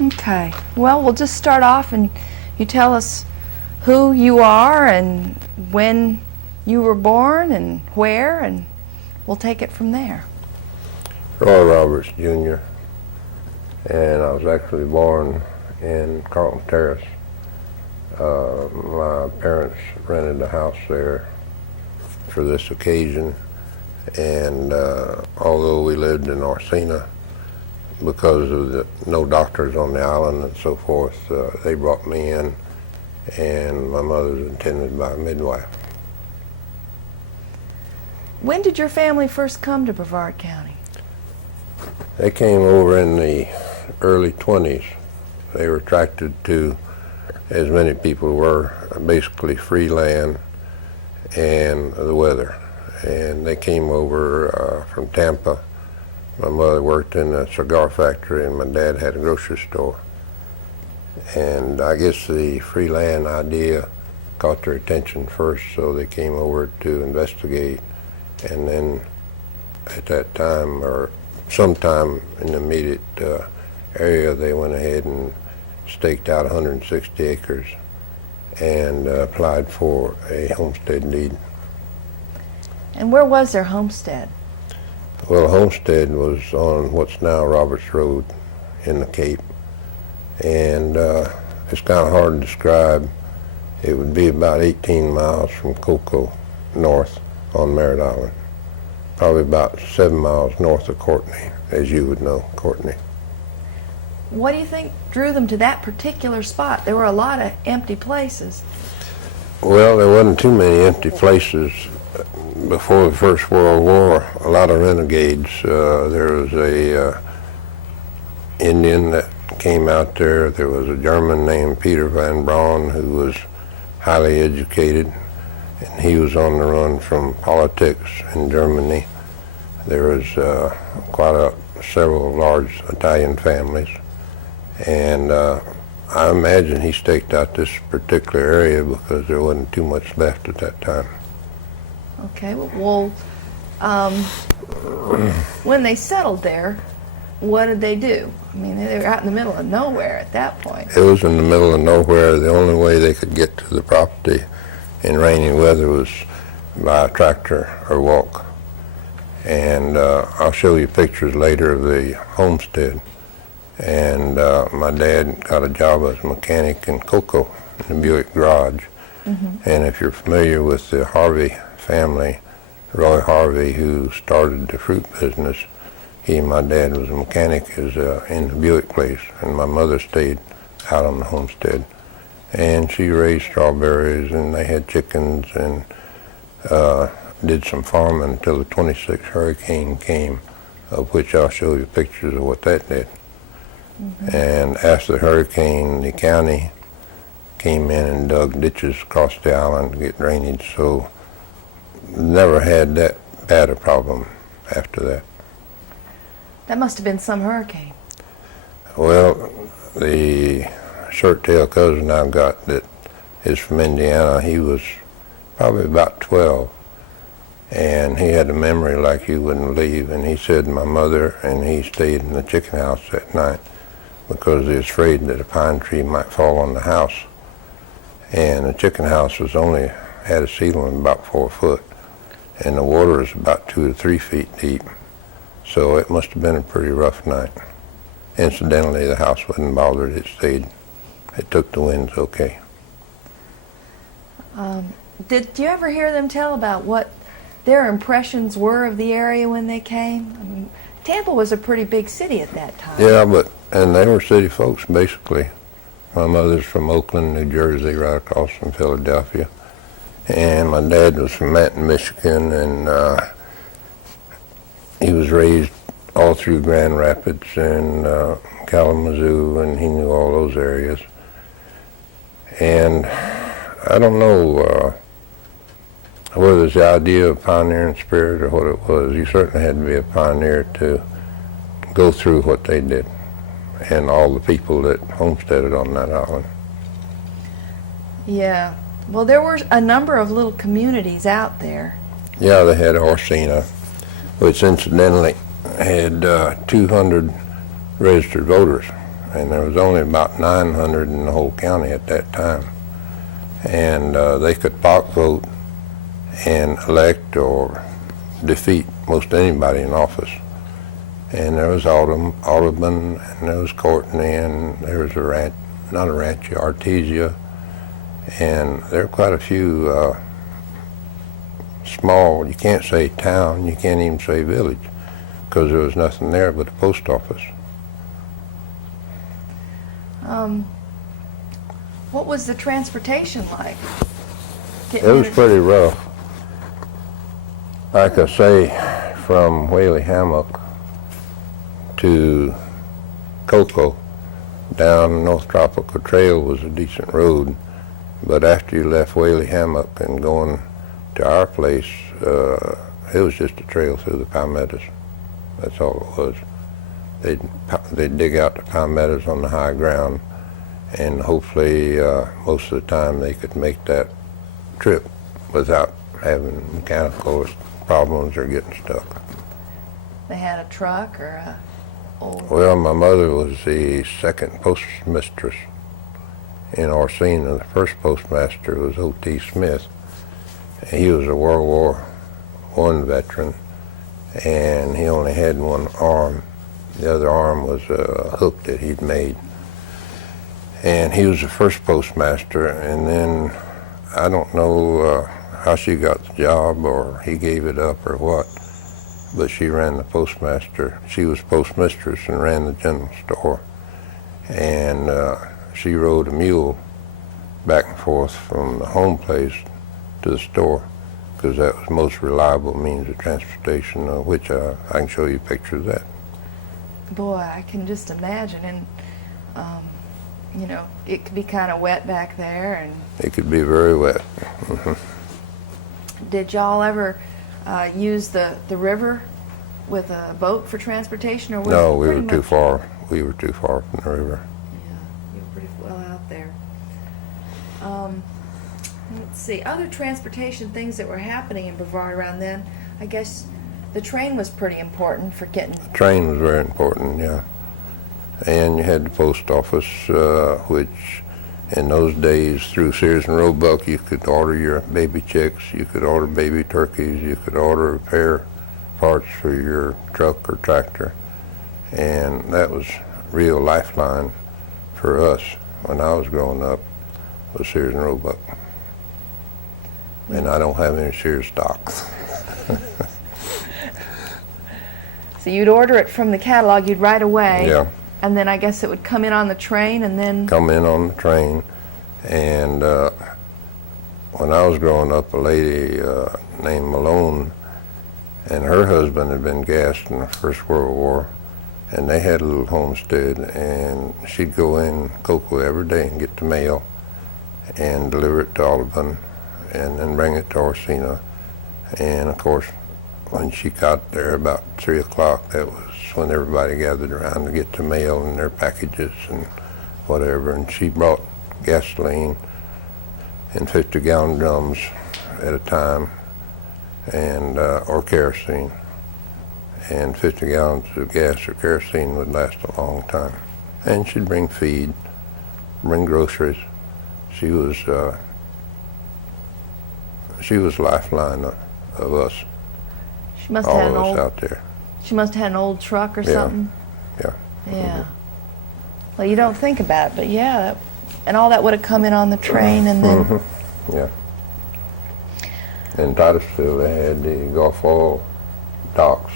Okay. Well, we'll just start off and you tell us who you are and when you were born and where, and we'll take it from there. Roy Roberts, Jr., and I was actually born in Carlton Terrace. My parents rented a house there for this occasion, and although we lived in Orsino, because of no doctors on the island and so forth, they brought me in, and my mother was attended by a midwife. When did your family first come to Brevard County? They came over in the early 20s. They were attracted to, as many people were, basically free land and the weather. And they came over from Tampa. My mother worked in a cigar factory and my dad had a grocery store. And I guess the free land idea caught their attention first, so they came over to investigate. And then at that time, or sometime in the immediate area, they went ahead and staked out 160 acres and applied for a homestead deed. And where was their homestead? Well, homestead was on what's now Roberts Road in the Cape, and it's kind of hard to describe. It would be about 18 miles from Cocoa north on Merritt Island, probably about 7 miles north of Courtney, as you would know, Courtney. What do you think drew them to that particular spot? There were a lot of empty places. Well, there wasn't too many empty places. Before the First World War, a lot of renegades. There was a Indian that came out there. There was a German named Peter van Braun who was highly educated, and he was on the run from politics in Germany. There was several large Italian families, and I imagine he staked out this particular area because there wasn't too much left at that time. Okay, well, when they settled there, what did they do? I mean, they were out in the middle of nowhere at that point. It was in the middle of nowhere. The only way they could get to the property in rainy weather was by a tractor or walk. And I'll show you pictures later of the homestead. And my dad got a job as a mechanic in Cocoa in the Buick garage. Mm-hmm. And if you're familiar with the Harvey family, Roy Harvey, who started the fruit business, he and my dad was a mechanic in the Buick place, and my mother stayed out on the homestead. And she raised strawberries, and they had chickens, and did some farming until the 26th hurricane came, of which I'll show you pictures of what that did. Mm-hmm. And after the hurricane, the county came in and dug ditches across the island to get drainage, so never had that bad a problem after that. That must have been some hurricane. Well, the short-tailed cousin I've got that is from Indiana, he was probably about 12, and he had a memory like you wouldn't believe, and he said my mother and he stayed in the chicken house that night because he was afraid that a pine tree might fall on the house. And the chicken house had a ceiling about 4 foot, and the water was about 2 to 3 feet deep. So it must have been a pretty rough night. Incidentally, the house wasn't bothered. It took the winds okay. Did you ever hear them tell about what their impressions were of the area when they came? I mean, Tampa was a pretty big city at that time. Yeah, and they were city folks, basically. My mother's from Oakland, New Jersey, right across from Philadelphia. And my dad was from Manton, Michigan, and he was raised all through Grand Rapids and Kalamazoo, and he knew all those areas. And I don't know whether it's the idea of pioneering spirit or what it was. You certainly had to be a pioneer to go through what they did, and all the people that homesteaded on that island. Yeah. Well, there were a number of little communities out there. Yeah, they had Orsino, which incidentally had 200 registered voters and there was only about 900 in the whole county at that time. And they could block vote and elect or defeat most anybody in office. And there was Audubon, and there was Courtney, and there was Artesia, and there were quite a few small, you can't say town, you can't even say village, because there was nothing there but the post office. What was the transportation like? It was pretty rough. Like I say, from Whaley Hammock to Cocoa down North Tropical Trail was a decent road, but after you left Whaley Hammock and going to our place, it was just a trail through the palmettos. That's all it was. They'd dig out the palmettos on the high ground, and hopefully most of the time they could make that trip without having mechanical problems or getting stuck. They had a truck or a old... Well, my mother was the second postmistress in Orsino. The first postmaster was O.T. Smith. He was a World War I veteran, and he only had one arm. The other arm was a hook that he'd made. And he was the first postmaster, and then I don't know how she got the job or he gave it up or what, but she ran the postmaster. She was postmistress and ran the general store. And she rode a mule back and forth from the home place to the store, because that was the most reliable means of transportation, which I can show you pictures of that. Boy, I can just imagine. And you know, it could be kind of wet back there, and it could be very wet. Did y'all ever use the river with a boat for transportation, or was no, it we pretty were too much... far. We were too far from the river. Yeah, you were pretty well out there. Let's see, other transportation things that were happening in Brevard around then. I guess the train was pretty important for getting... The train was very important, yeah. And you had the post office, which in those days, through Sears and Roebuck, you could order your baby chicks, you could order baby turkeys, you could order repair parts for your truck or tractor. And that was a real lifeline for us when I was growing up, was Sears and Roebuck. And I don't have any Sears stock. So you'd order it from the catalog, you'd right away. Yeah. And then I guess it would come in on the train, and then... Come in on the train. And when I was growing up, a lady named Malone, and her husband had been gassed in the First World War, and they had a little homestead, and she'd go in Cocoa every day and get the mail and deliver it to Audubon and then bring it to Orsino. And of course, when she got there about 3 o'clock, that was when everybody gathered around to get the mail and their packages and whatever. And she brought gasoline in 50-gallon drums at a time, and or kerosene. And 50 gallons of gas or kerosene would last a long time. And she'd bring feed, bring groceries. She was lifeline of us. She must all have of an us old... out there. She must have had an old truck or Yeah. something. Yeah. Yeah. Well, you don't think about it, but yeah, and all that would have come in on the train, and then... Yeah. In Titusville, they had the Gulf Oil docks,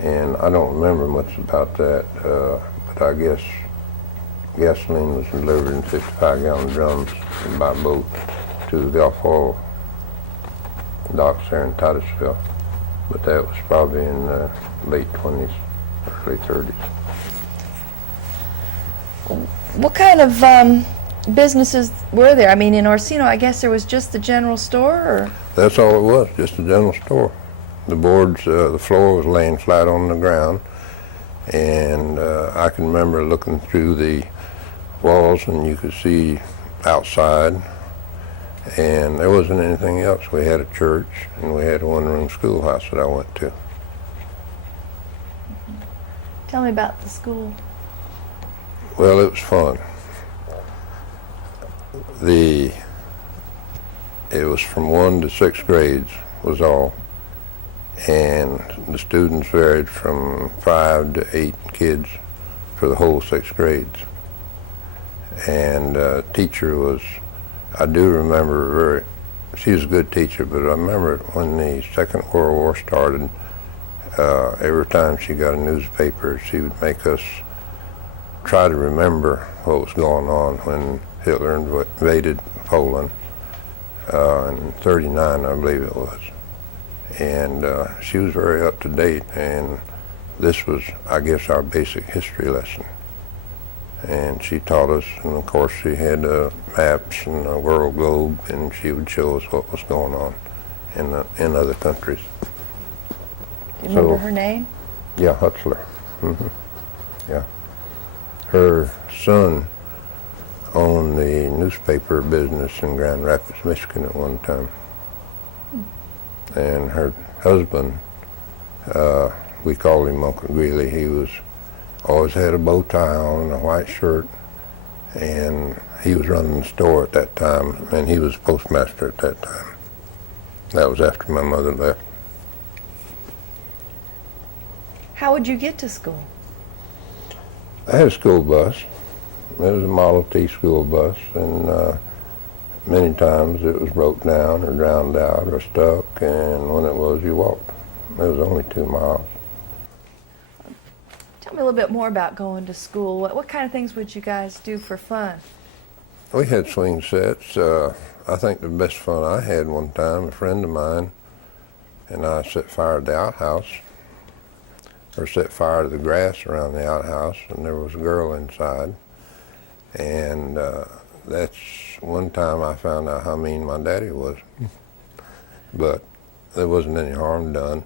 and I don't remember much about that, but I guess gasoline was delivered in 55-gallon drums by boat to the Gulf Oil docks there in Titusville, but that was probably in the late 20s, early 30s. What kind of businesses were there? I mean, in Orsino, I guess there was just the general store, or? That's all it was, just a general store. The boards, the floor was laying flat on the ground, and I can remember looking through the walls and you could see outside, and there wasn't anything else. We had a church, and we had a one-room schoolhouse that I went to. Tell me about the school. Well, it was fun. It was from 1 to 6 grades was all, and the students varied from 5 to 8 kids for the whole 6 grades. And teacher was, I do remember she was a good teacher, but I remember when the Second World War started, every time she got a newspaper, she would make us try to remember what was going on when Hitler invaded Poland in '39, I believe it was. And she was very up to date, and this was, I guess, our basic history lesson. And she taught us, and of course she had maps and a world globe, and she would show us what was going on in other countries. Do you remember her name? Yeah, Hutzler. Mm-hmm. Yeah. Her son owned the newspaper business in Grand Rapids, Michigan at one time. And her husband, we called him Uncle Greeley. He always had a bow tie on and a white shirt, and he was running the store at that time, and he was postmaster at that time. That was after my mother left. How would you get to school? I had a school bus. It was a Model T school bus, and many times it was broke down or drowned out or stuck, and when it was, you walked. It was only 2 miles. Tell me a little bit more about going to school. What kind of things would you guys do for fun? We had swing sets. I think the best fun I had one time, a friend of mine and I set fire to the outhouse, or set fire to the grass around the outhouse, and there was a girl inside. And that's one time I found out how mean my daddy was. But there wasn't any harm done.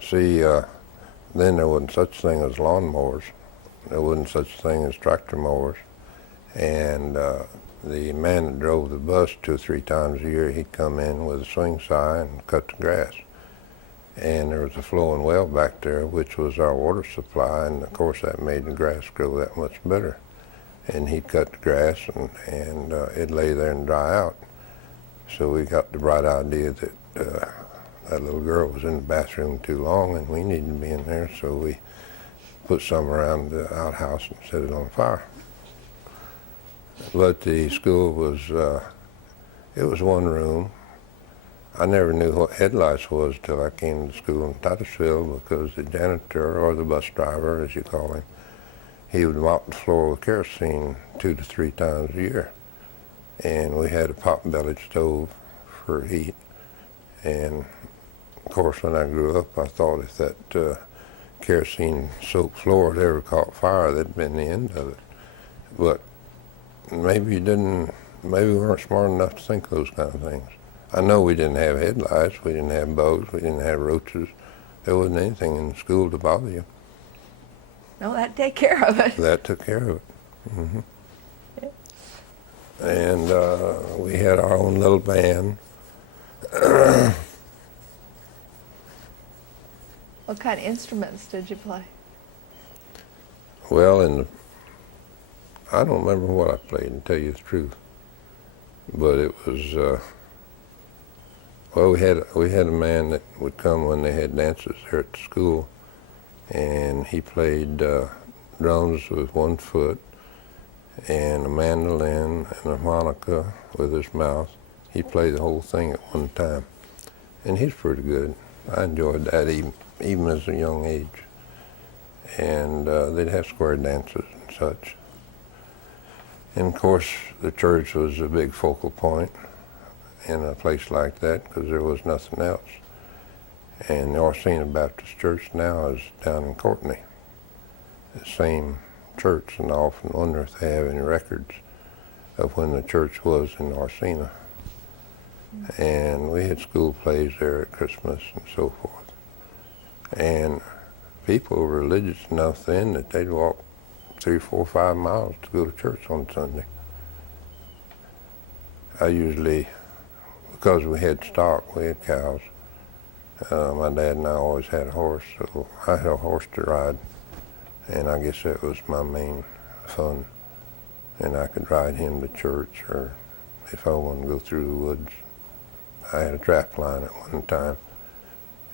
See, then there wasn't such thing as lawnmowers. There wasn't such thing as tractor mowers. And the man that drove the bus 2 or 3 times a year, he'd come in with a swing saw and cut the grass. And there was a flowing well back there, which was our water supply, and of course that made the grass grow that much better. And he'd cut the grass, and it'd lay there and dry out. So we got the bright idea that that little girl was in the bathroom too long, and we needed to be in there, so we put some around the outhouse and set it on fire. But the school was, it was one room. I never knew what headlights was till I came to school in Titusville, because the janitor, or the bus driver, as you call him, he would mop the floor with kerosene 2 to 3 times a year. And we had a pot-bellied stove for heat. And of course, when I grew up, I thought if that kerosene-soaked floor had ever caught fire, that'd been the end of it. But maybe we weren't smart enough to think those kind of things. I know we didn't have headlights, we didn't have bugs, we didn't have roaches. There wasn't anything in school to bother you. No, that'd take care of it. That took care of it. Mm-hmm. Yeah. And we had our own little band. What kind of instruments did you play? Well, I don't remember what I played, to tell you the truth. But it was, well, we had a man that would come when they had dances here at the school, and he played drums with one foot, and a mandolin and a harmonica with his mouth. He played the whole thing at one time, and he's pretty good. I enjoyed that even as a young age. And they'd have square dances and such. And of course, the church was a big focal point in a place like that, because there was nothing else. And the Orsino Baptist Church now is down in Courtney, the same church, and I often wonder if they have any records of when the church was in Orsino. And we had school plays there at Christmas and so forth. And people were religious enough then that they'd walk 3, 4, 5 miles to go to church on Sunday. I usually, because we had stock, we had cows, my dad and I always had a horse, so I had a horse to ride, and I guess that was my main fun. And I could ride him to church, or if I wanted to go through the woods. I had a trap line at one time,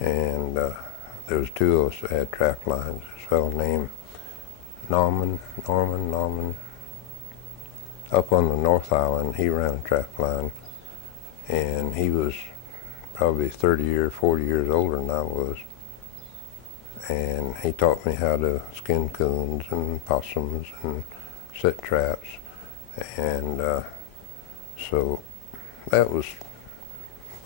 and there was two of us that had trap lines. This fellow named Norman, up on the North Island, he ran a trap line, and he was probably 40 years older than I was. And he taught me how to skin coons and possums and set traps. And so that was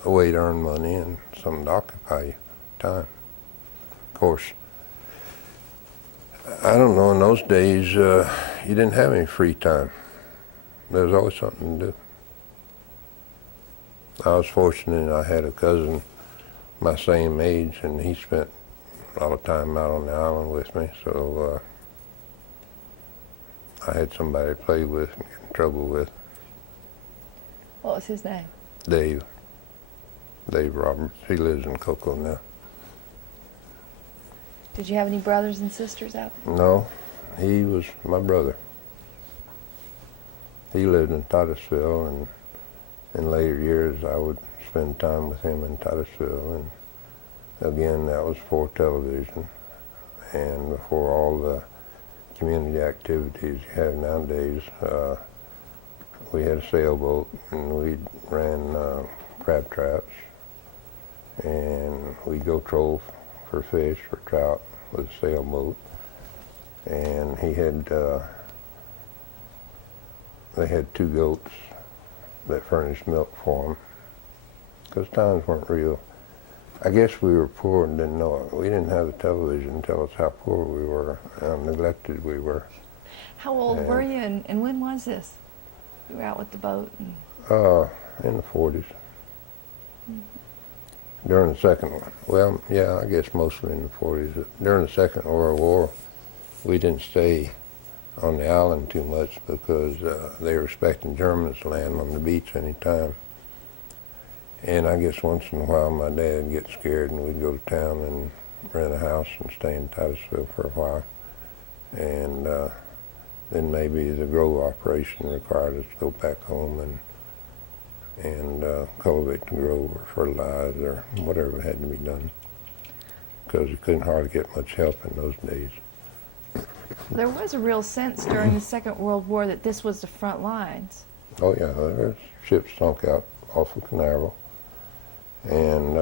a way to earn money and something to occupy your time. Of course, I don't know, in those days, you didn't have any free time. There was always something to do. I was fortunate I had a cousin my same age, and he spent a lot of time out on the island with me, so I had somebody to play with and get in trouble with. What was his name? Dave Roberts. He lives in Cocoa now. Did you have any brothers and sisters out there? No, he was my brother. He lived in Titusville, and in later years I would spend time with him in Titusville, and again that was before television and before all the community activities you have nowadays. We had a sailboat, and we ran crab traps, and we'd go troll for fish, for trout, with a sailboat. And he had, they had 2 goats that furnished milk for him, because times weren't real. I guess we were poor and didn't know it. We didn't have the television to tell us how poor we were, how neglected we were. How old were you, and when was this? You were out with the boat? And... in the 40s. During the second one. Well, yeah, I guess mostly in the 40s. During the Second World War, we didn't stay on the island too much because they were expecting Germans to land on the beach any time. And I guess once in a while my dad would get scared, and we'd go to town and rent a house and stay in Titusville for a while. And then maybe the grow operation required us to go back home and cultivate the grove or fertilize or whatever had to be done, because you couldn't hardly get much help in those days. There was a real sense during the Second World War that this was the front lines. Oh yeah, there was ships sunk out off of Canaveral, and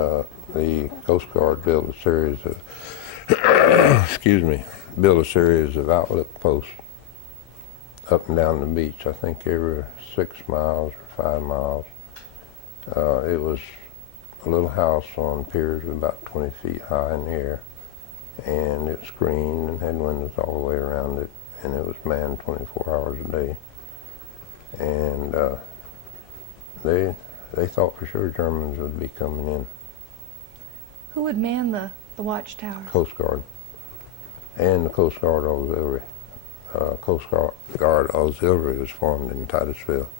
the Coast Guard built a series of built a series of outlet posts up and down the beach. I think every 6 miles or 5 miles. It was a little house on piers about 20 feet high in the air, and it screened and had windows all the way around it, and it was manned 24 hours a day. And they thought for sure Germans would be coming in. Who would man the watchtowers? Coast Guard and the Coast Guard Auxiliary. Coast Guard Auxiliary was formed in Titusville,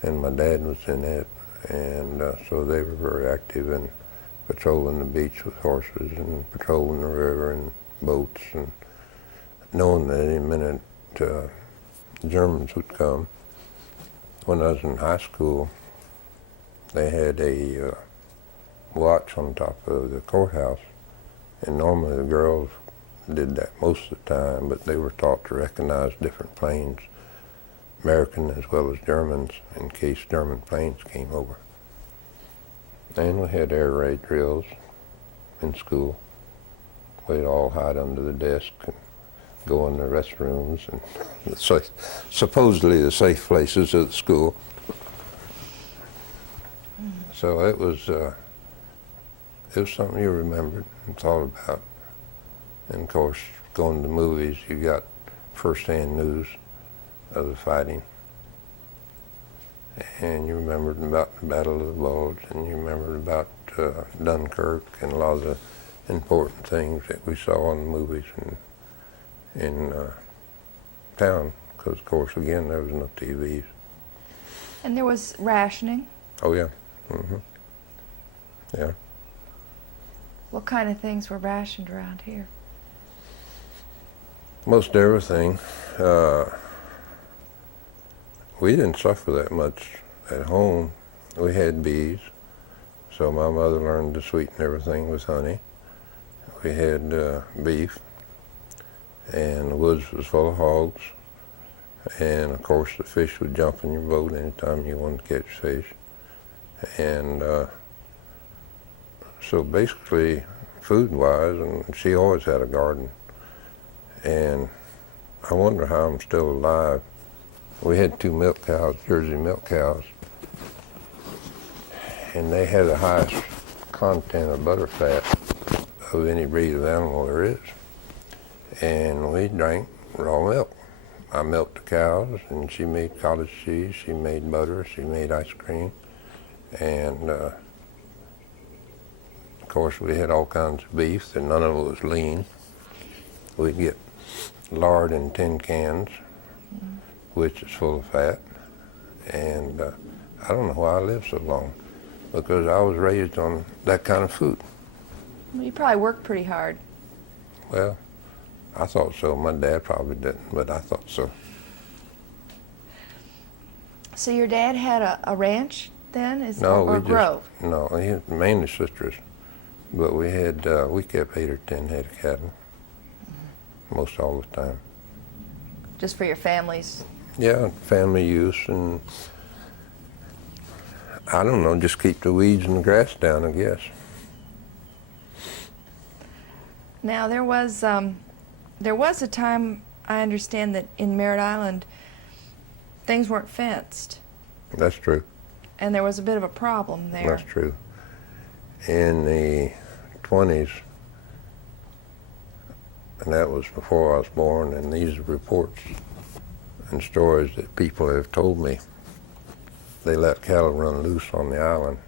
and my dad was in it. And so they were very active in patrolling the beach with horses and patrolling the river and boats, and knowing that any minute the Germans would come. When I was in high school, they had a watch on top of the courthouse, and normally the girls did that most of the time, but they were taught to recognize different planes, American as well as Germans, in case German planes came over. And we had air raid drills in school. We'd all hide under the desk and go in the restrooms and supposedly the safe places of the school. So it was something you remembered and thought about. And of course, going to the movies, you got first-hand news of the fighting. And you remembered about the Battle of the Bulge, and you remembered about Dunkirk and a lot of the important things that we saw in the movies and in town, because of course, again, there was no TVs. And there was rationing. Oh yeah. Yeah. What kind of things were rationed around here? Most everything. we didn't suffer that much at home. We had bees, so my mother learned to sweeten everything with honey. We had beef, and the woods was full of hogs, and of course the fish would jump in your boat anytime you wanted to catch fish. And so basically, food-wise, and she always had a garden, and I wonder how I'm still alive. We had 2 milk cows, Jersey milk cows, and they had the highest content of butter fat of any breed of animal there is. And we drank raw milk. I milked the cows, and she made cottage cheese, she made butter, she made ice cream, and of course we had all kinds of beef, and none of it was lean. We'd get lard in tin cans, which is full of fat, and I don't know why I lived so long, because I was raised on that kind of food. Well, you probably worked pretty hard. Well, I thought so. My dad probably didn't, but I thought so. So your dad had a ranch then, No, or a grove? No, he had mainly citrus, but we had we kept 8 or 10 head of cattle, most all the time. Just for your families? Yeah, family use, and I don't know, just keep the weeds and the grass down, I guess. Now there was a time, I understand, that in Merritt Island things weren't fenced. That's true. And there was a bit of a problem there. That's true. In the 20s, and that was before I was born, and these are reports and stories that people have told me. They let cattle run loose on the island,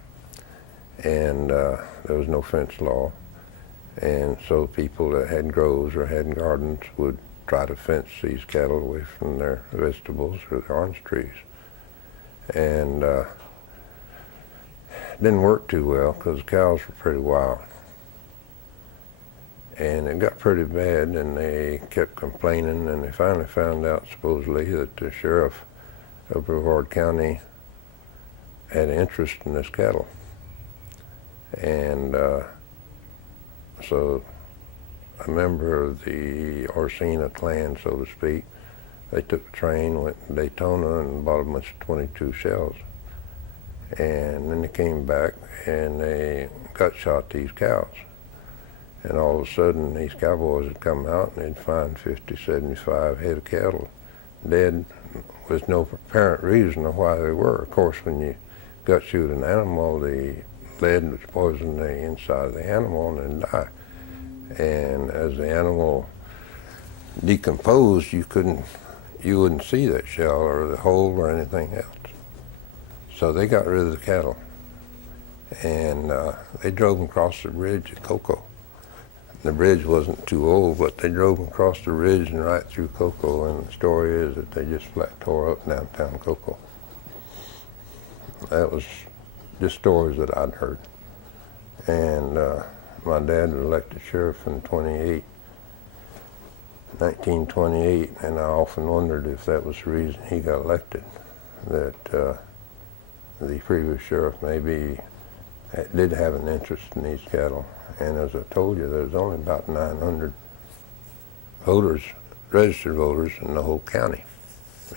and there was no fence law. And so people that had groves or had gardens would try to fence these cattle away from their vegetables or their orange trees. And didn't work too well because the cows were pretty wild. And it got pretty bad, and they kept complaining, and they finally found out, supposedly, that the sheriff of Brevard County had an interest in this cattle. And so a member of the Orsino clan, so to speak, they took the train, went to Daytona, and bought a bunch of 22 shells. And then they came back, and they gut shot these cows. And all of a sudden, these cowboys would come out, and they'd find 50, 75 head of cattle dead with no apparent reason of why they were. Of course, when you gut shoot an animal, the lead would poison the inside of the animal and then die. And as the animal decomposed, you wouldn't see that shell or the hole or anything else. So they got rid of the cattle, and they drove them across the bridge at Cocoa. The bridge wasn't too old, but they drove them across the ridge and right through Cocoa, and the story is that they just flat tore up downtown Cocoa. That was just stories that I'd heard. And my dad was elected sheriff in 1928, and I often wondered if that was the reason he got elected, that the previous sheriff maybe did have an interest in these cattle. And as I told you, there's only about 900 voters, registered voters in the whole county,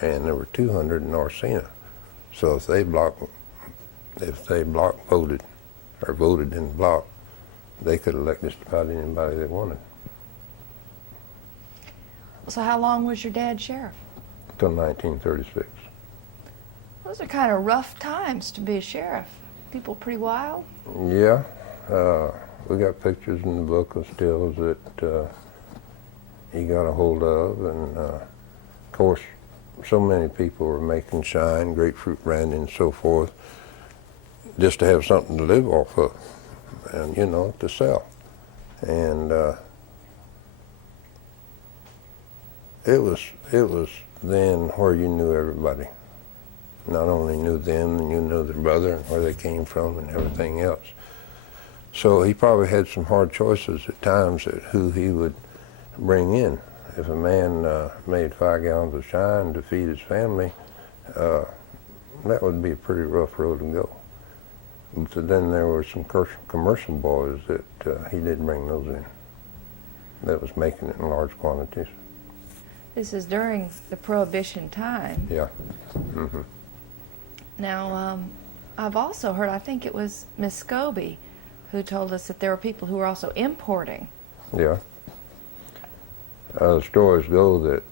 and there were 200 in Orsino. So if they block voted, or voted in block, they could elect just about anybody they wanted. So how long was your dad sheriff? Until 1936. Those are kind of rough times to be a sheriff. People pretty wild? Yeah. We got pictures in the book of stills that he got a hold of, and of course, so many people were making shine, grapefruit brandy, and so forth, just to have something to live off of, and to sell. And it was then where you knew everybody. Not only knew them, you knew their brother and where they came from and everything else. So he probably had some hard choices at times at who he would bring in. If a man made 5 gallons of shine to feed his family, that would be a pretty rough road to go. But then there were some commercial boys that he did bring those in. That was making it in large quantities. This is during the Prohibition time. Yeah. Mm-hmm. Now, I've also heard, I think it was Miss Scobie, who told us that there were people who were also importing. Yeah. The stories go that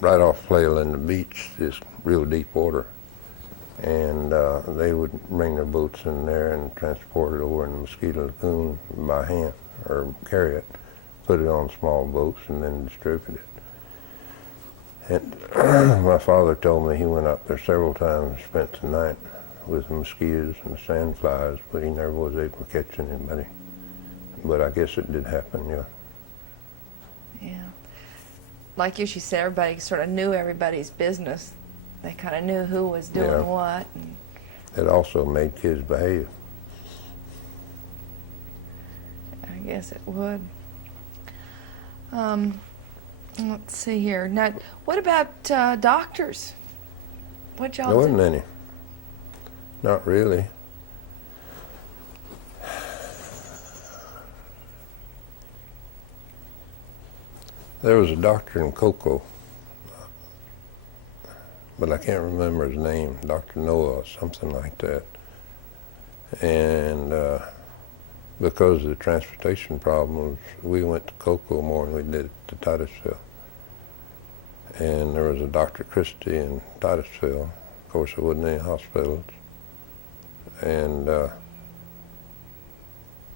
right off Flail in the beach is real deep water, and they would bring their boats in there and transport it over in the Mosquito Lagoon by hand, or carry it, put it on small boats, and then distribute it. And my father told me he went up there several times and spent the night with the mosquitoes and the sandflies, but he never was able to catch anybody. But I guess it did happen, yeah. Yeah. Like you, she said, everybody sort of knew everybody's business. They kind of knew who was doing what. And it also made kids behave. I guess it would. Let's see here. Now, what about doctors? What y'all There wasn't any. Not really. There was a doctor in Cocoa, but I can't remember his name, Dr. Noah or something like that. And because of the transportation problems, we went to Cocoa more than we did to Titusville. And there was a Dr. Christie in Titusville. Of course, there wasn't any hospitals. And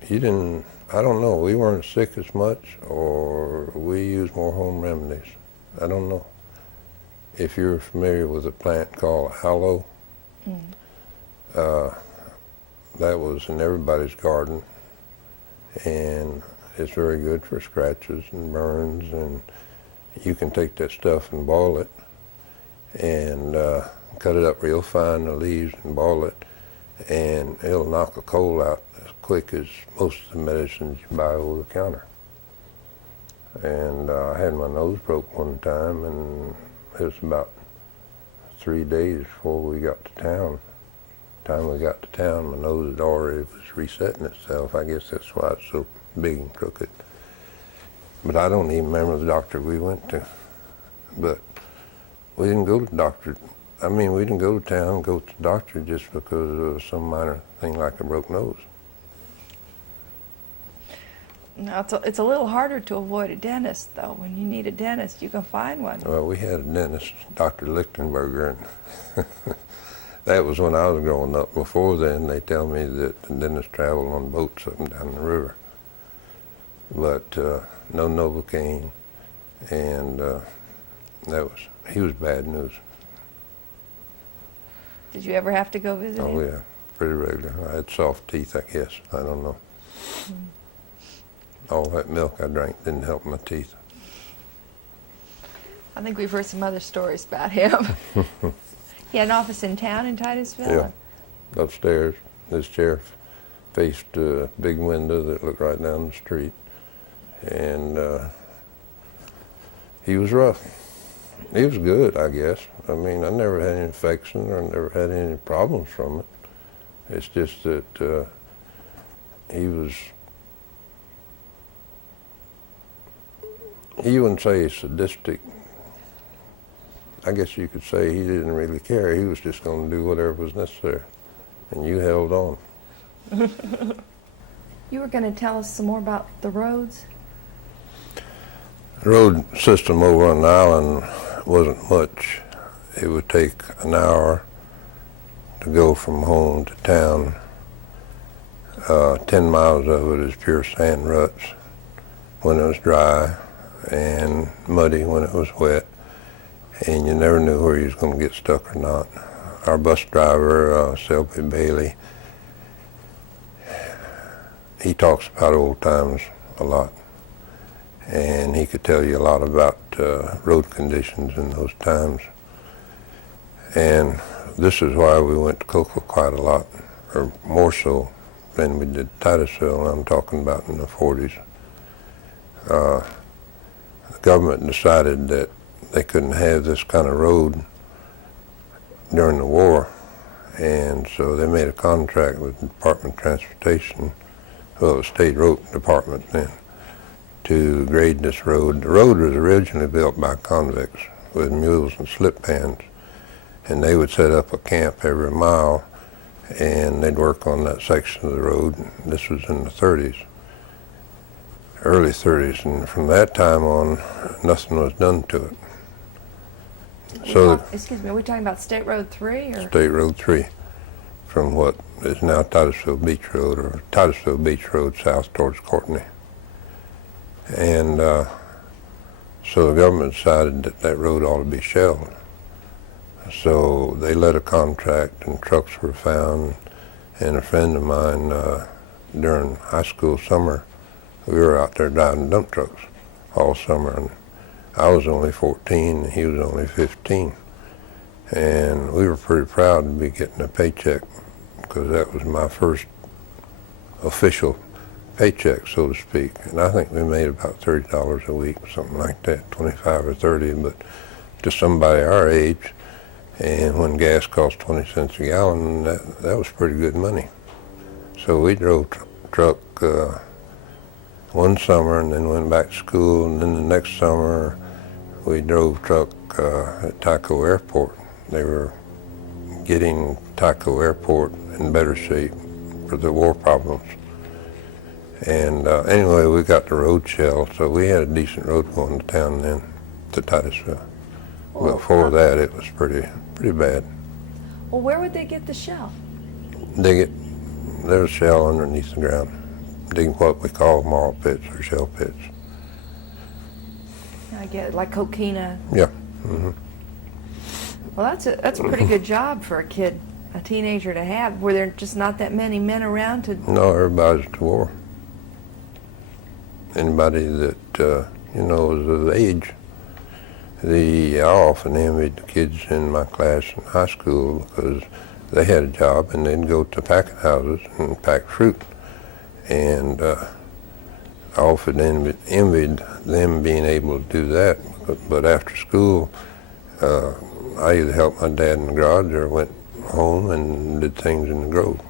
he didn't, I don't know, we weren't sick as much, or we used more home remedies. I don't know. If you're familiar with a plant called aloe, that was in everybody's garden, and it's very good for scratches and burns, and you can take that stuff and boil it, and cut it up real fine, the leaves, and boil it, and it'll knock a cold out as quick as most of the medicines you buy over the counter. And I had my nose broke one time, and it was about 3 days before we got to town. By the time we got to town, my nose had already was resetting itself. I guess that's why it's so big and crooked. But I don't even remember the doctor we went to. But we didn't go to the doctor. I mean, we didn't go to town and go to the doctor just because of some minor thing like a broke nose. now, it's a little harder to avoid a dentist, though. When you need a dentist, you can find one. Well, we had a dentist, Dr. Lichtenberger, and that was when I was growing up. Before then, they tell me that the dentists travel on boats up and down the river. But no Novocaine, and he was bad news. Did you ever have to go visit him? Oh yeah, pretty regular. I had soft teeth, I guess. I don't know. All that milk I drank didn't help my teeth. I think we've heard some other stories about him. He had an office in town in Titusville? Yeah, upstairs. This chair faced a big window that looked right down the street. And he was rough. He was good, I guess. I mean, I never had any infection or never had any problems from it. It's just that he wouldn't say sadistic. I guess you could say he didn't really care. He was just going to do whatever was necessary. And you held on. You were going to tell us some more about the roads? The road system over on the island wasn't much. It would take an hour to go from home to town. 10 miles of it is pure sand ruts when it was dry, and muddy when it was wet, and you never knew where you was going to get stuck or not. Our bus driver, Selby Bailey, he talks about old times a lot, and he could tell you a lot about road conditions in those times. And this is why we went to Cocoa quite a lot, or more so than we did Titusville. I'm talking about in the 40s. The government decided that they couldn't have this kind of road during the war, and so they made a contract with the Department of Transportation, well, the State Road Department then, to grade this road. The road was originally built by convicts with mules and slip pans, and they would set up a camp every mile, and they'd work on that section of the road. This was in the 30s, early 30s, and from that time on, nothing was done to it. So, excuse me, are we talking about State Road 3 or? State Road 3, from what is now Titusville Beach Road, or Titusville Beach Road south towards Courtney. And so the government decided that that road ought to be shelled. So they let a contract, and trucks were found. And a friend of mine, during high school summer, we were out there driving dump trucks all summer. And I was only 14 and he was only 15. And we were pretty proud to be getting a paycheck, because that was my first official paycheck, so to speak. And I think we made about $30 a week, something like that, 25 or 30, but to somebody our age, and when gas cost 20 cents a gallon, that was pretty good money. So we drove truck one summer and then went back to school, and then the next summer we drove truck at Tyco Airport. They were getting Tyco Airport in better shape for the war problems. And anyway, we got the road shelled, so we had a decent road going to town then, to Titusville. But before that, it was pretty bad. Well, where would they get the shell? Dig it. There's a shell underneath the ground. Digging what we call marl pits or shell pits. I get it, like coquina. Yeah. Mm-hmm. Well, that's a pretty good job for a kid, a teenager to have. Were there just not that many men around to? No, everybody's at war. Anybody that was of age. I often envied the kids in my class in high school, because they had a job and they'd go to packing houses and pack fruit. And I often envied them being able to do that. But after school, I either helped my dad in the garage or went home and did things in the grove.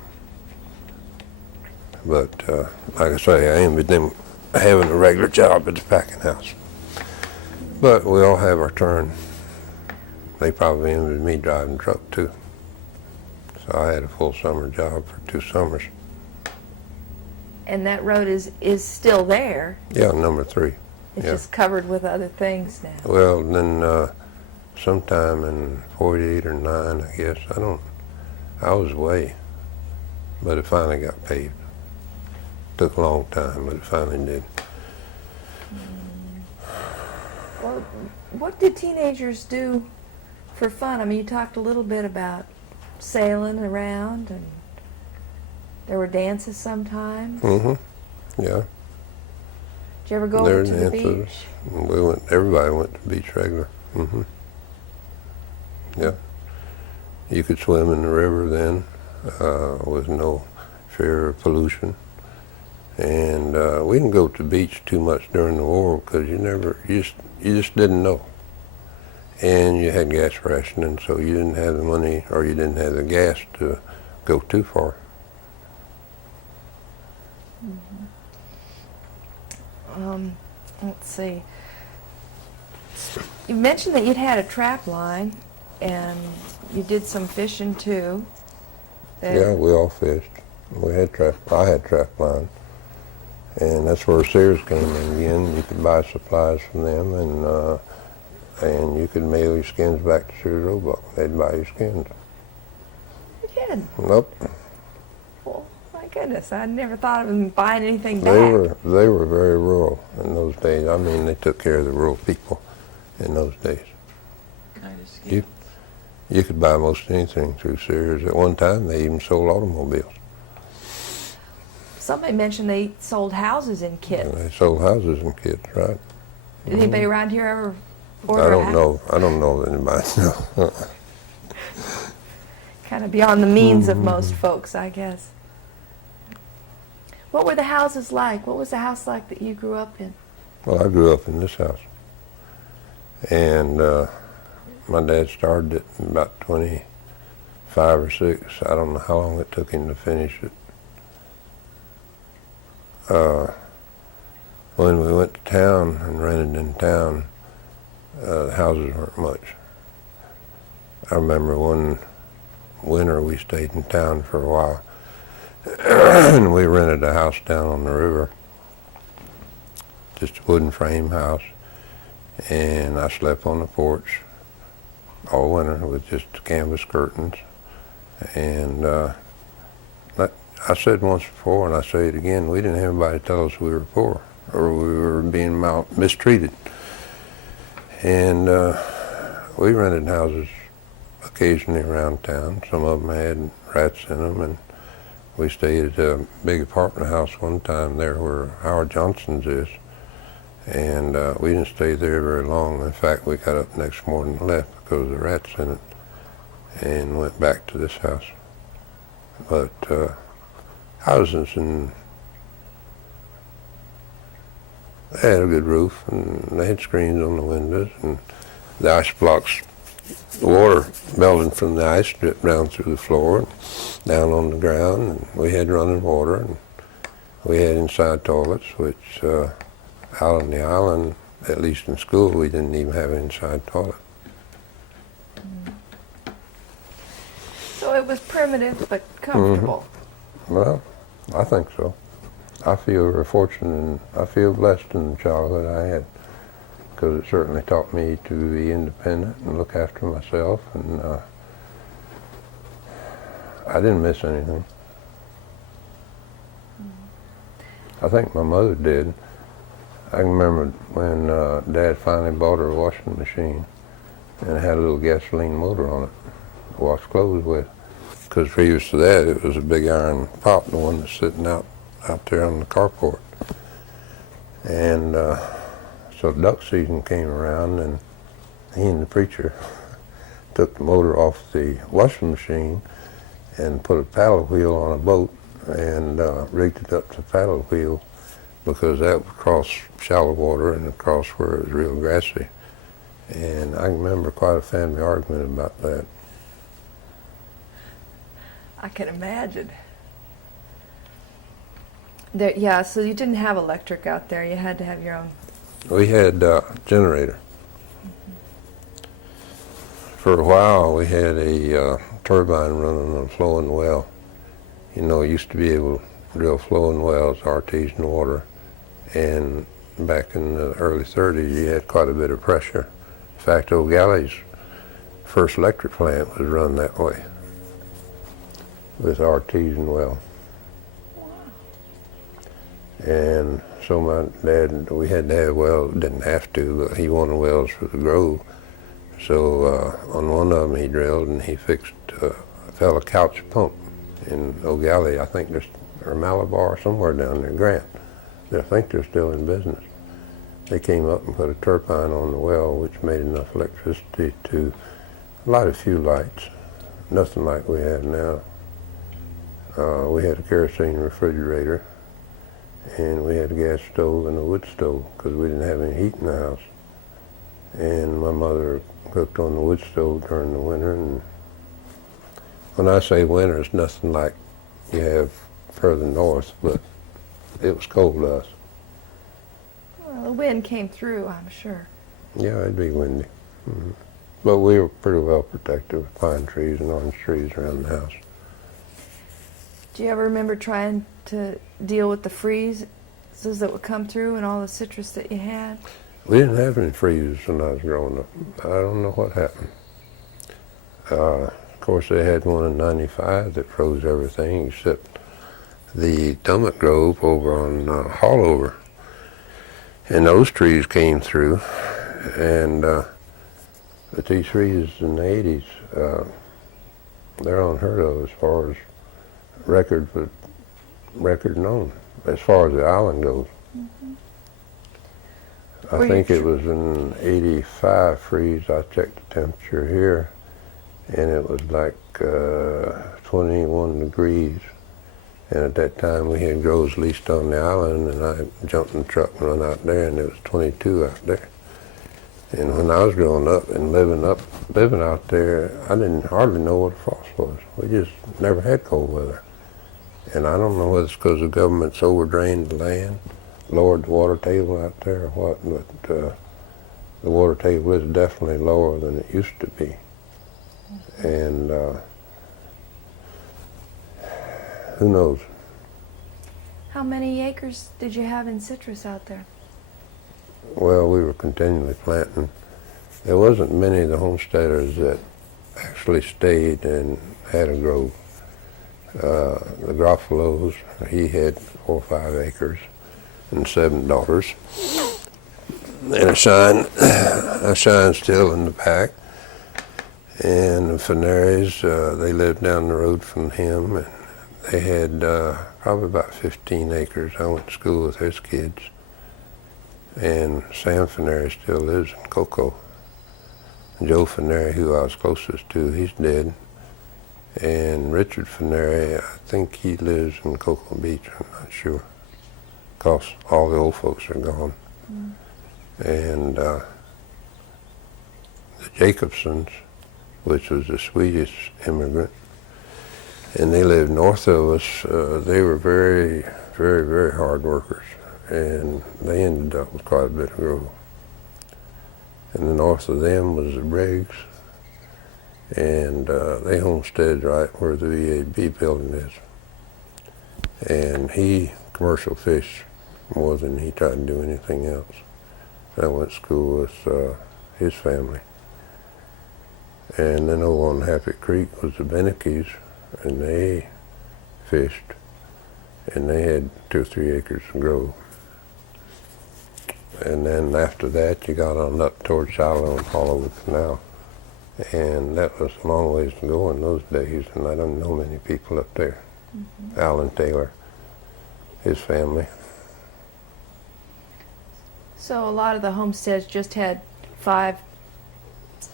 But like I say, I envied them having a regular job at the packing house. But we all have our turn. They probably envied me driving truck too. So I had a full summer job for 2 summers. And that road is still there. Yeah, number 3. It's yeah. just covered with other things now. Well, then sometime in 48 or 9, I guess, I was away, but it finally got paved. Took a long time, but it finally did. Well, what did teenagers do for fun? I mean, you talked a little bit about sailing around, and there were dances sometimes. Mm-hmm. Yeah. Did you ever go over to the beach? Everybody went to the beach regular. Mm-hmm. Yeah. You could swim in the river then with no fear of pollution. And we didn't go to the beach too much during the war, because you just didn't know. And you had gas rationing, so you didn't have the money, or you didn't have the gas to go too far. Mm-hmm. Let's see. You mentioned that you'd had a trap line, and you did some fishing too. Yeah, we all fished. I had trap line. And that's where Sears came in again. You could buy supplies from them, and you could mail your skins back to Sears Roebuck. They'd buy your skins. You did? Nope. Well, my goodness, I never thought of them buying anything back. They were very rural in those days. I mean, they took care of the rural people in those days. Kind of skins. You could buy most anything through Sears. At one time, they even sold automobiles. Somebody mentioned they sold houses in kits. And they sold houses in kits, right? Did anybody around here ever order a house? I don't know of anybody. No. Kind of beyond the means of most folks, I guess. What were the houses like? What was the house like that you grew up in? Well, I grew up in this house. And my dad started it about 20 5 or 6. I don't know how long it took him to finish it. When we went to town and rented in town, the houses weren't much. I remember one winter we stayed in town for a while, and we rented a house down on the river, just a wooden frame house, and I slept on the porch all winter with just canvas curtains. And I said once before, and I say it again, we didn't have anybody tell us we were poor or we were being mistreated. And we rented houses occasionally around town. Some of them had rats in them, and we stayed at a big apartment house one time there where Howard Johnson's is. And we didn't stay there very long. In fact, we got up next morning and left because of the rats in it, and went back to this house. But houses, and they had a good roof, and they had screens on the windows, and the ice blocks, the water melted from the ice dripped down through the floor and down on the ground, and we had running water, and we had inside toilets, which out on the island, at least in school, we didn't even have an inside toilet. So it was primitive but comfortable. Mm-hmm. Well, I think so. I feel very fortunate and I feel blessed in the childhood I had, because it certainly taught me to be independent and look after myself, and I didn't miss anything. I think my mother did. I can remember when Dad finally bought her a washing machine, and it had a little gasoline motor on it to wash clothes with. Because previous to that, it was a big iron pot, the one that's sitting out there on the carport. And so duck season came around, and he and the preacher took the motor off the washing machine and put a paddle wheel on a boat and rigged it up to the paddle wheel, because that would cross shallow water and across where it was real grassy. And I can remember quite a family argument about that. I can imagine. There, yeah, so you didn't have electric out there. You had to have your own. We had a generator. For a while, we had a turbine running on a flowing well. You know, used to be able to drill flowing wells, artesian water, and back in the early 30s, you had quite a bit of pressure. In fact, O'Galley's first electric plant was run that way, with artesian well. And so my dad, we had to have wells, didn't have to, but he wanted wells for the grove. So on one of them he drilled, and he fixed a fella couch pump in O'Galley. I think there's, or Malabar, somewhere down there, Grant. I think they're still in business. They came up and put a turbine on the well, which made enough electricity to light a few lights. Nothing like we have now. We had a kerosene refrigerator, and we had a gas stove and a wood stove, because we didn't have any heat in the house. And my mother cooked on the wood stove during the winter. And when I say winter, it's nothing like you have further north, but it was cold to us. Well, the wind came through, I'm sure. Yeah, it'd be windy. Mm-hmm. But we were pretty well protected with pine trees and orange trees around the house. Do you ever remember trying to deal with the freezes that would come through and all the citrus that you had? We didn't have any freezes when I was growing up. I don't know what happened. Of course, they had one in '95 that froze everything except the Dummock Grove over on Hallover. And those trees came through, and but these freezes in the 80s, they're unheard of as far as record known, as far as the island goes. Mm-hmm. I think it was in '85 freeze. I checked the temperature here, and it was like 21 degrees. And at that time, we had grows leased on the island, and I jumped in the truck and run out there, and it was 22 out there. And when I was growing up and living out there, I didn't hardly know what a frost was. We just never had cold weather. And I don't know whether it's because the government's overdrained the land, lowered the water table out there or what, but the water table is definitely lower than it used to be. And who knows? How many acres did you have in citrus out there? Well, we were continually planting. There wasn't many of the homesteaders that actually stayed and had a grove. The Groffalos, he had 4 or 5 acres and 7 daughters. And a shine still in the back. And the Fenaries, they lived down the road from him, and they had probably about 15 acres. I went to school with his kids. And Sam Fenary still lives in Cocoa. Joe Fenary, who I was closest to, he's dead. And Richard Fenary, I think he lives in Cocoa Beach, I'm not sure. Because all the old folks are gone. Mm. And the Jacobsons, which was a Swedish immigrant, and they lived north of us, they were very, very, very hard workers. And they ended up with quite a bit of growth. And the north of them was the Briggs, and they homesteaded right where the VAB building is. And he commercial fished more than he tried to do anything else. I went to school with his family. And then over on Happy Creek was the Benekes, and they fished, and they had 2 or 3 acres to grow. And then after that, you got on up towards Shiloh and Hollow with Canal. And that was a long ways to go in those days, and I don't know many people up there. Mm-hmm. Alan Taylor, his family. So a lot of the homesteads just had 5,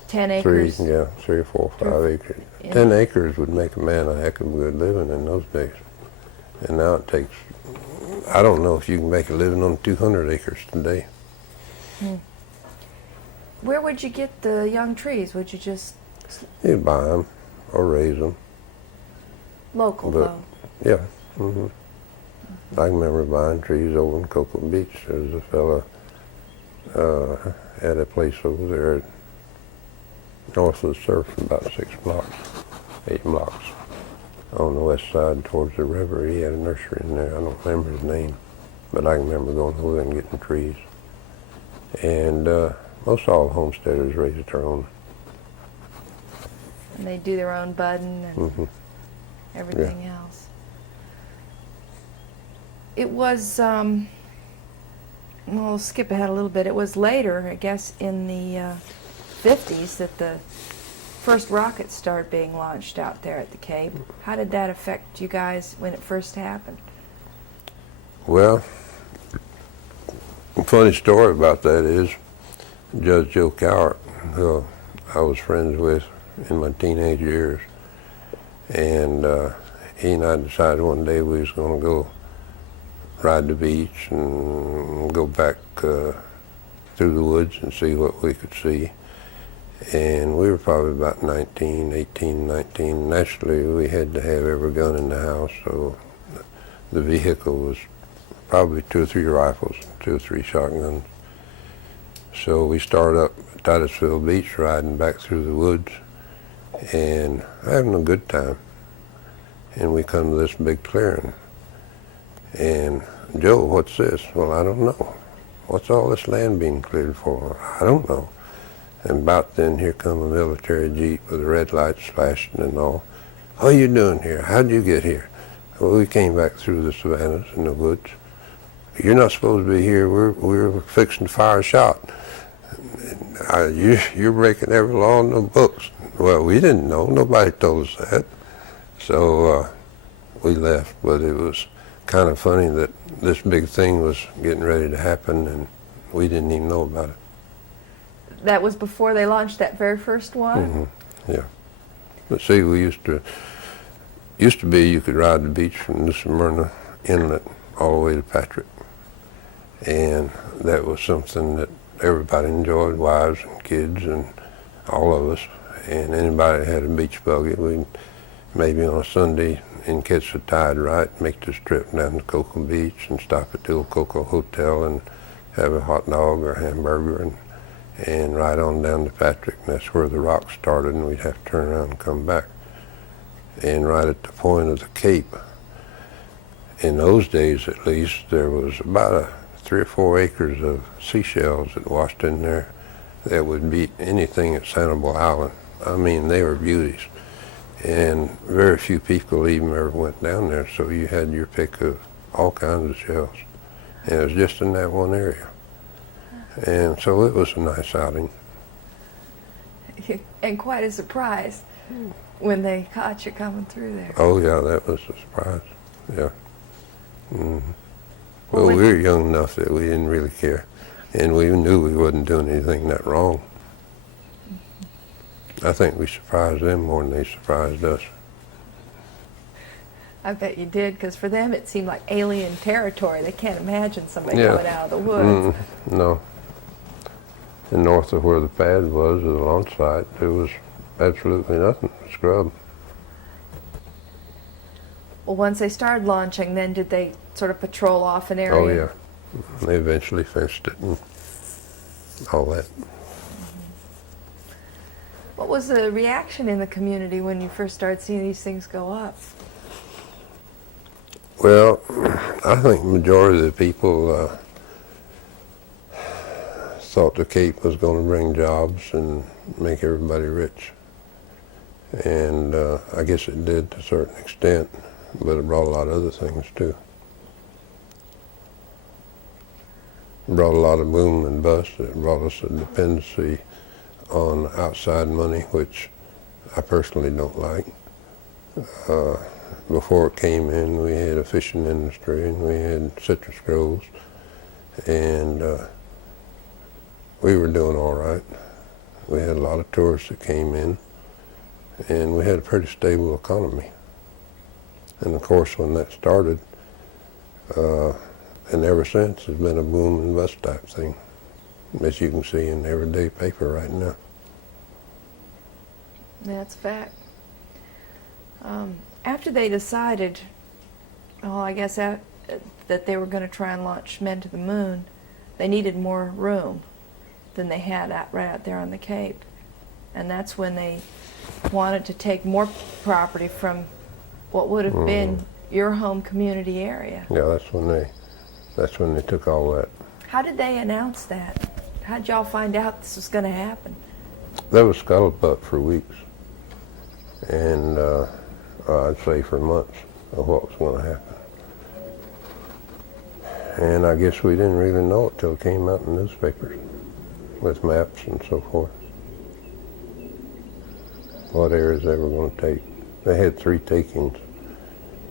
10 acres? 3 or 4 or 5 acres. Yeah. 10 acres would make a man a heck of a good living in those days. And now it takes, I don't know if you can make a living on 200 acres today. Hmm. Where would you get the young trees? Would you just... You'd buy them or raise them. Local, though? Yeah. Mm-hmm. I can remember buying trees over in Cocoa Beach. There was a fella had a place over there north of the surf, about 6 blocks, 8 blocks. On the west side towards the river, he had a nursery in there. I don't remember his name, but I can remember going over there and getting trees. And most all the homesteaders raised their own. And they do their own budding and mm-hmm. everything else. It was, we'll skip ahead a little bit. It was later, I guess, in the 50s that the first rockets started being launched out there at the Cape. How did that affect you guys when it first happened? Well, a funny story about that is Judge Joe Cowart, who I was friends with in my teenage years, and he and I decided one day we was going to go ride the beach and go back through the woods and see what we could see. And we were probably about 18, 19. Naturally, we had to have every gun in the house, so the vehicle was probably 2 or 3 rifles, 2 or 3 shotguns. So we started up at Titusville Beach, riding back through the woods and having a good time. And we come to this big clearing. And, Joe, what's this? Well, I don't know. What's all this land being cleared for? I don't know. And about then, here come a military jeep with the red lights flashing and all. What are you doing here? How'd you get here? Well, we came back through the savannas and the woods. You're not supposed to be here. We're fixing to fire a shot. You're breaking every law in the books. Well, we didn't know. Nobody told us that. So we left, but it was kind of funny that this big thing was getting ready to happen and we didn't even know about it. That was before they launched that very first one? Mm-hmm. Yeah. But see, we used to be you could ride the beach from the Smyrna Inlet all the way to Patrick. And that was something that everybody enjoyed, wives and kids and all of us. And anybody that had a beach buggy, we'd maybe on a Sunday and catch the tide right, make this trip down to Cocoa Beach and stop at the old Cocoa Hotel and have a hot dog or a hamburger and ride on down to Patrick. And that's where the rock started, and we'd have to turn around and come back. And right at the point of the Cape, in those days at least, there was about 3 or 4 acres of seashells that washed in there that would beat anything at Sanibel Island. I mean, they were beauties. And very few people even ever went down there, so you had your pick of all kinds of shells. And it was just in that one area. And so it was a nice outing. And quite a surprise when they caught you coming through there. Oh yeah, that was a surprise, yeah. Mm-hmm. Well, Well, we were young enough that we didn't really care. And we knew we wasn't doing anything that wrong. I think we surprised them more than they surprised us. I bet you did, because for them it seemed like alien territory. They can't imagine somebody Yeah. going out of the woods. No. And north of where the pad was, the launch site, there was absolutely nothing, scrub. Well, once they started launching, then did they sort of patrol off an area? Oh yeah. They eventually fenced it and all that. What was the reaction in the community when you first started seeing these things go up? Well, I think the majority of the people thought the Cape was going to bring jobs and make everybody rich. And I guess it did to a certain extent, but it brought a lot of other things too. It brought a lot of boom and bust. It brought us a dependency on outside money, which I personally don't like. Before it came in, we had a fishing industry and we had citrus groves, and we were doing all right. We had a lot of tourists that came in, and we had a pretty stable economy. And of course, when that started, and ever since, it's been a boom and bust type thing, as you can see in the everyday paper right now. That's a fact. After they decided, well, I guess that they were going to try and launch men to the moon, they needed more room than they had right out there on the Cape. And that's when they wanted to take more property from what would have been your home community area. Yeah, that's when they took all that. How did they announce that? How did y'all find out this was going to happen? There was scuttlebutt for weeks, and I'd say for months of what was going to happen. And I guess we didn't really know it till it came out in the newspapers with maps and so forth, what areas they were going to take. They had 3 takings,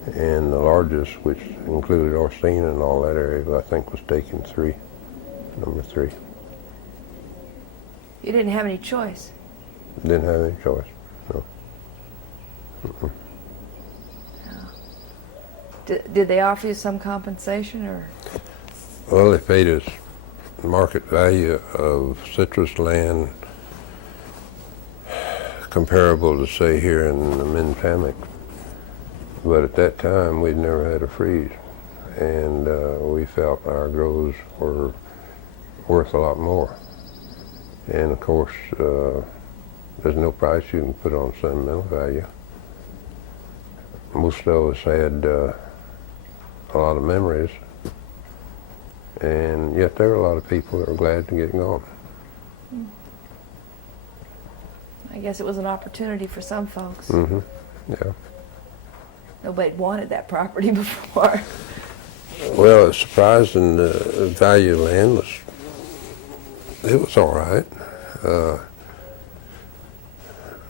and the largest, which included Orsino and all that area, I think was taken 3, number 3. You didn't have any choice. Didn't have any choice, no. Mm-mm. Did they offer you some compensation, or? Well, they paid us market value of citrus land comparable to, say, here in the Mid-Pamic. But at that time, we'd never had a freeze, and we felt our groves were worth a lot more. And of course, there's no price you can put on sentimental value. Most of us had a lot of memories, and yet there were a lot of people that were glad to get going. I guess it was an opportunity for some folks. Mm-hmm. Yeah. Nobody wanted that property before. Well, it's surprising the value of land was all right.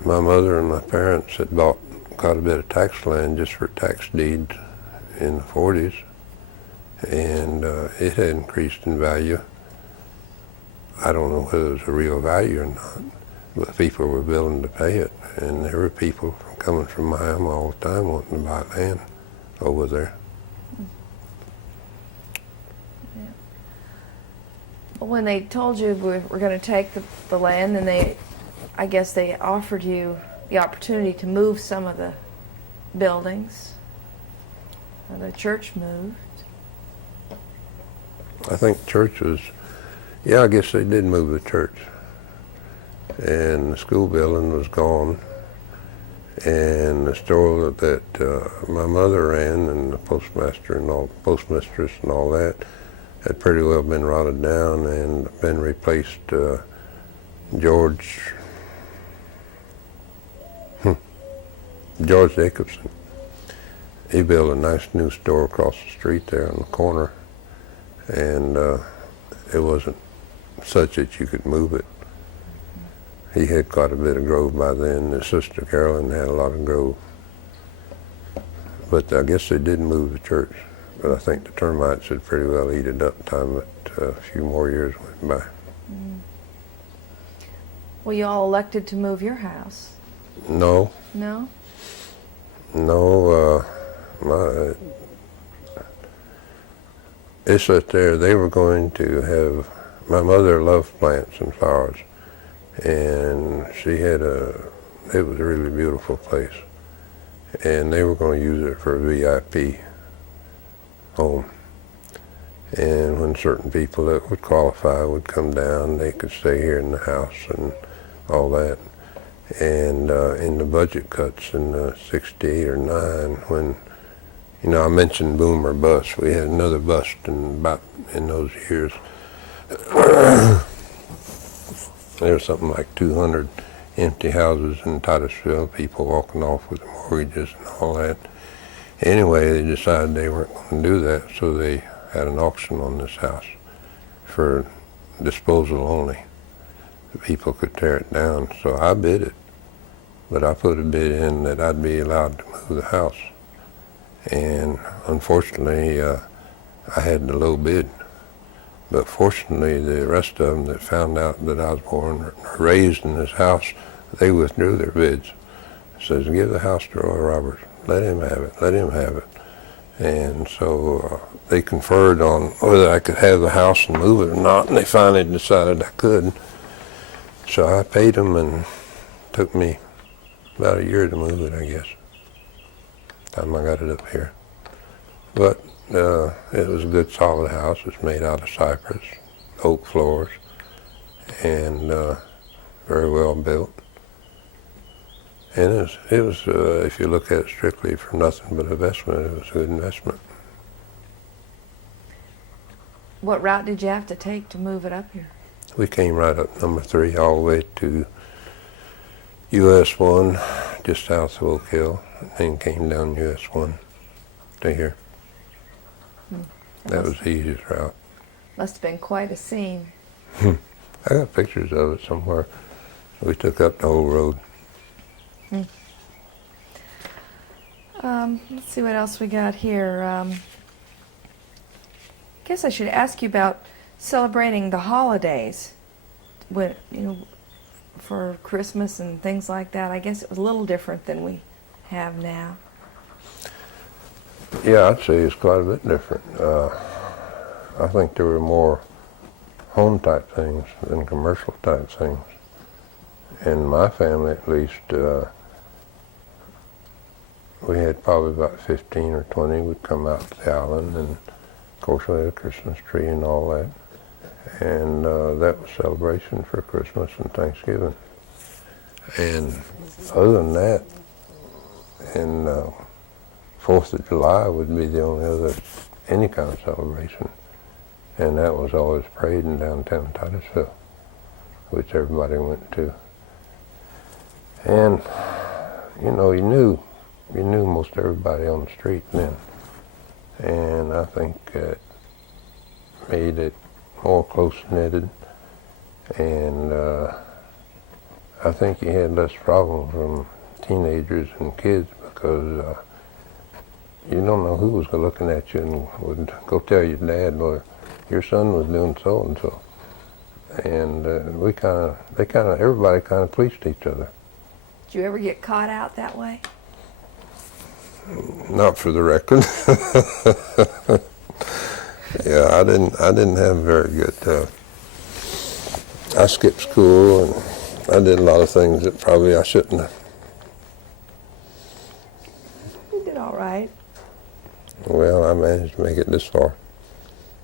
My mother and my parents had bought quite a bit of tax land just for tax deeds in the 40s, and it had increased in value. I don't know whether it was a real value or not, but people were willing to pay it, and there were people coming from Miami all the time wanting to buy land over there. Yeah. When they told you we're going to take the land, and I guess they offered you the opportunity to move some of the buildings. The church moved. I think church was, yeah, I guess they did move the church. And the school building was gone. And the store that my mother ran, and the postmaster and all, postmistress and all that, had pretty well been rotted down and been replaced. George Jacobson. He built a nice new store across the street there on the corner, and it wasn't such that you could move it. He had quite a bit of grove by then. His sister Carolyn had a lot of grove. But I guess they did move the church. But I think the termites had pretty well eat it up time that a few more years went by. Mm. Well, you all elected to move your house. No. No? No, it's that there, they were going to have, my mother loved plants and flowers, and she had it was a really beautiful place, and they were going to use it for a VIP home. And when certain people that would qualify would come down, they could stay here in the house and all that. And in the budget cuts in 68 or 9, when, you know, I mentioned boom or bust, we had another bust in those years. There was something like 200 empty houses in Titusville, people walking off with mortgages and all that. Anyway, they decided they weren't going to do that, so they had an auction on this house for disposal only. The people could tear it down, so I bid it. But I put a bid in that I'd be allowed to move the house. And unfortunately, I had the low bid. But fortunately, the rest of them that found out that I was born or raised in this house, they withdrew their bids. It says, give the house to Roy Roberts. Let him have it. Let him have it. And so they conferred on whether I could have the house and move it or not, and they finally decided I could. So I paid them, and it took me about a year to move it, I guess. Time I got it up here. But it was a good solid house. It's made out of cypress, oak floors, and very well built. And it was if you look at it strictly for nothing but investment, it was a good investment. What route did you have to take to move it up here? We came right up number 3 all the way to US 1, just south of Oak Hill, and then came down US 1 to here. That was the easiest route. Must have been quite a scene. I got pictures of it somewhere. We took up the whole road. Let's see what else we got here. I guess I should ask you about celebrating the holidays. When, you know, for Christmas and things like that. I guess it was a little different than we have now. Yeah, I'd say it's quite a bit different. I think there were more home type things than commercial type things. In my family, at least, we had probably about 15 or 20 would come out to the island, and of course we had a Christmas tree and all that. And that was celebration for Christmas and Thanksgiving. And other than that, and 4th of July would be the only other, any kind of celebration. And that was always parade in downtown Titusville, which everybody went to. And, you know, you knew most everybody on the street then. And I think it made it more close-knitted, and I think you had less problems from teenagers and kids because you don't know who was looking at you and would go tell your dad, well, your son was doing so and so. And everybody kind of policed each other. Did you ever get caught out that way? Not for the record. Yeah, I didn't have very good I skipped school and I did a lot of things that probably I shouldn't have. You did all right. Well, I managed to make it this far.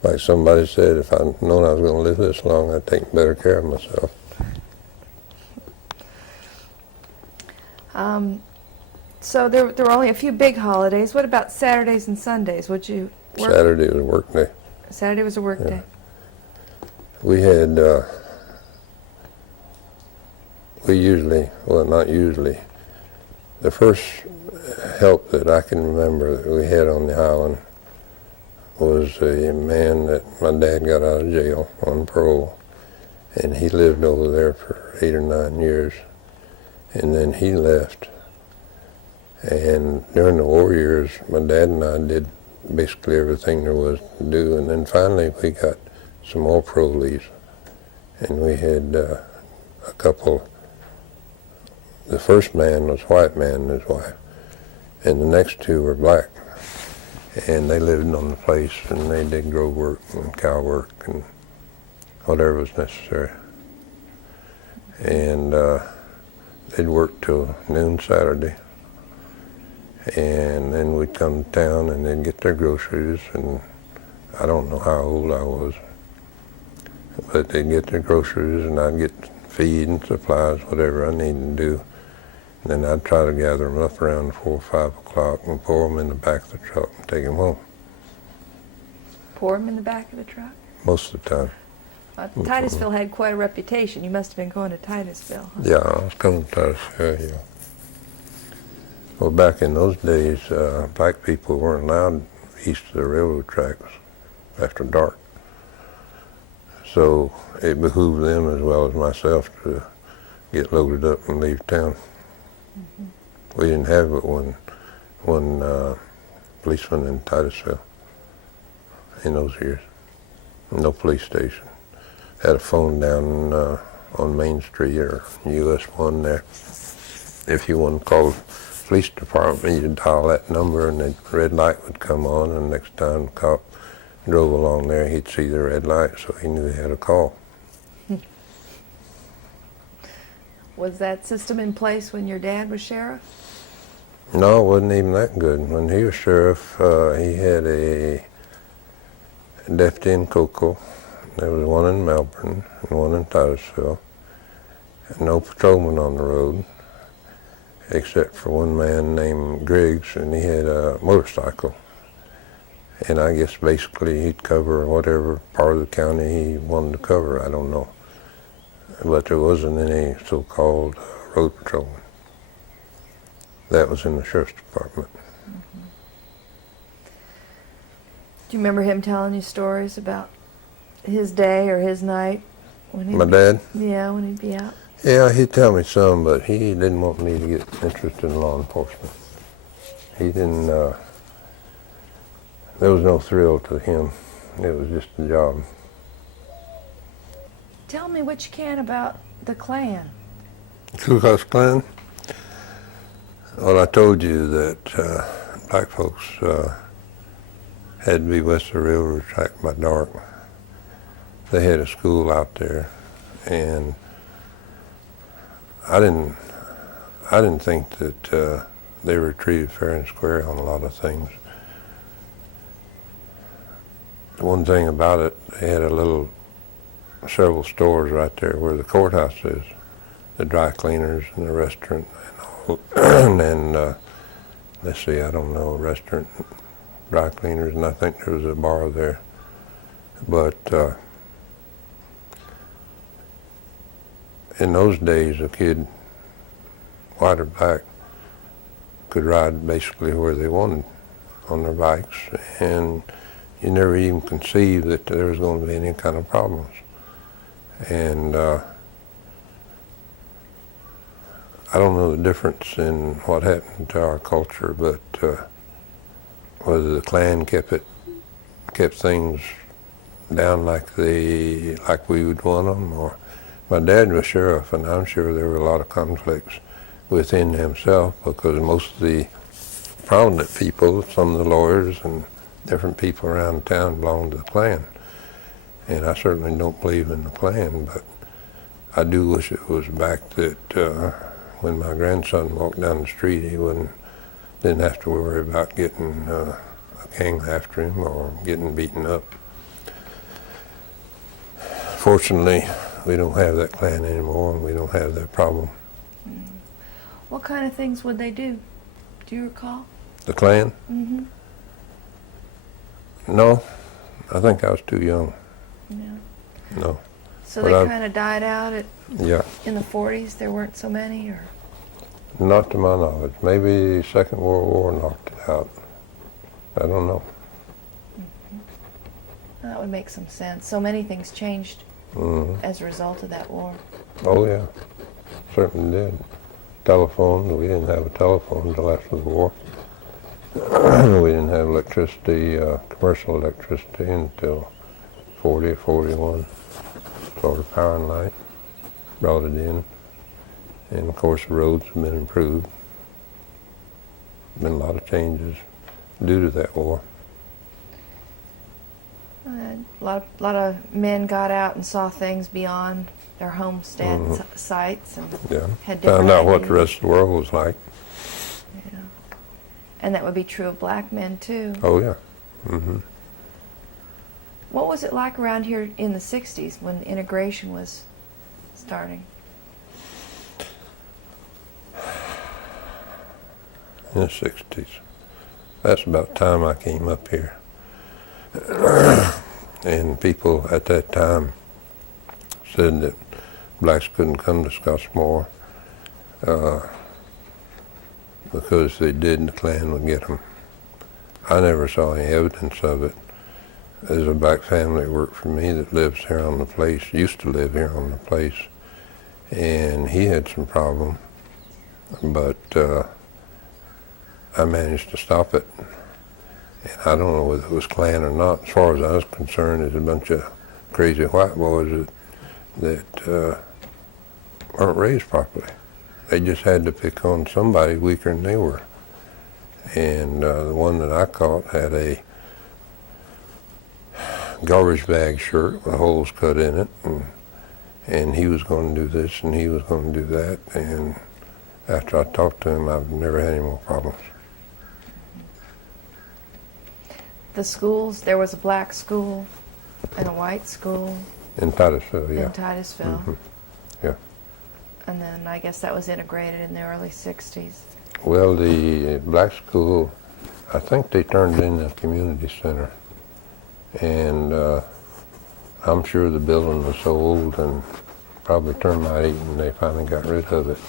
Like somebody said, if I'd known I was going to live this long, I'd take better care of myself. So there were only a few big holidays. What about Saturdays and Sundays? Would you work? Saturday was work day. Saturday was a work day. We had, we usually, well, not usually, the first help that I can remember that we had on the island was a man that my dad got out of jail on parole, and he lived over there for 8 or 9 years, and then he left. And during the war years, my dad and I did basically everything there was to do, and then finally we got some more parolees, and we had a couple. The first man was a white man and his wife, and the next two were black, and they lived on the place, and they did grove work and cow work and whatever was necessary. And they'd work till noon Saturday, and then we'd come to town and they'd get their groceries, and I don't know how old I was, but they'd get their groceries and I'd get feed and supplies, whatever I needed to do. And then I'd try to gather them up around 4 or 5 o'clock and pour them in the back of the truck and take them home. Pour them in the back of the truck? Most of the time. Titusville had quite a reputation. You must have been going to Titusville. Huh? Yeah, I was coming to Titusville, yeah. Well, back in those days, black people weren't allowed east of the railroad tracks after dark. So it behooved them as well as myself to get loaded up and leave town. Mm-hmm. We didn't have but one policeman in Titusville in those years. No police station. Had a phone down on Main Street or US 1 there. If you wanted to call the police department, you'd dial that number and the red light would come on, and next time the cop drove along there, he'd see the red light, so he knew he had a call. Was that system in place when your dad was sheriff? No, it wasn't even that good. When he was sheriff, he had a deputy in Cocoa. There was one in Melbourne and one in Titusville. And no patrolman on the road, except for one man named Griggs, and he had a motorcycle. And I guess basically he'd cover whatever part of the county he wanted to cover, I don't know. But there wasn't any so-called road patrolman. That was in the sheriff's department. Mm-hmm. Do you remember him telling you stories about his day or his night? My dad? Yeah, when he'd be out. Yeah, he'd tell me some, but he didn't want me to get interested in law enforcement. He didn't, there was no thrill to him. It was just a job. Tell me what you can about the Klan. Klu Klux Klan? Well, I told you that black folks had to be west of the railroad track by dark. They had a school out there, and I didn't think that they were treated fair and square on a lot of things. The one thing about it, they had several stores right there where the courthouse is, the dry cleaners and the restaurant and all, and let's see, I don't know, restaurant, dry cleaners, and I think there was a bar there. But in those days, a kid, white or black, could ride basically where they wanted on their bikes, and you never even conceived that there was going to be any kind of problems. And I don't know the difference in what happened to our culture, but whether the Klan kept things down like we would want them, or my dad was sheriff, and I'm sure there were a lot of conflicts within himself, because most of the prominent people, some of the lawyers and different people around town belonged to the Klan. And I certainly don't believe in the Klan, but I do wish it was back that when my grandson walked down the street, he didn't have to worry about getting a gang after him or getting beaten up. Fortunately, we don't have that Klan anymore, and we don't have that problem. What kind of things would they do? Do you recall? The Klan? Mm-hmm. No, I think I was too young. Yeah. No. So But they kind of died out Yeah, in the 40s? There weren't so many, or? not to my knowledge. Maybe the Second World War knocked it out. I don't know. That would make some sense. So many things changed Hmm. as a result of that war. Oh yeah, certainly did. Telephone, we didn't have a telephone until after the war. We didn't have electricity, commercial electricity, until 40 or 41. Florida Power and Light brought it in. And of course the roads have been improved. Been a lot of changes due to that war. A lot of men got out and saw things beyond their homestead sites and Yeah, had different found out what the ideas. rest of the world was like. Yeah. And that would be true of black men too. Oh yeah. Hmm. What was it like around here in the 60s when integration was starting? In the 60s. That's about the time I came up here. And people at that time said that blacks couldn't come to Scottsmore because if they did, the Klan would get them. I never saw any evidence of it. There's a black family that worked for me that lives here on the place, used to live here on the place, and he had some problem, but I managed to stop it. And I don't know whether it was Klan or not. As far as I was concerned, there's a bunch of crazy white boys that weren't raised properly. They just had to pick on somebody weaker than they were. And the one that I caught had a garbage bag shirt with holes cut in it, and he was going to do this and he was going to do that. And after I talked to him, I've never had any more problems. The schools, there was a black school and a white school In Titusville, yeah. in Titusville. Mhm. Yeah. And then I guess that was integrated in the early 60s. Well, the black school, I think they turned it into a community center. And I'm sure the building was so old and probably termite eaten, they finally got rid of it.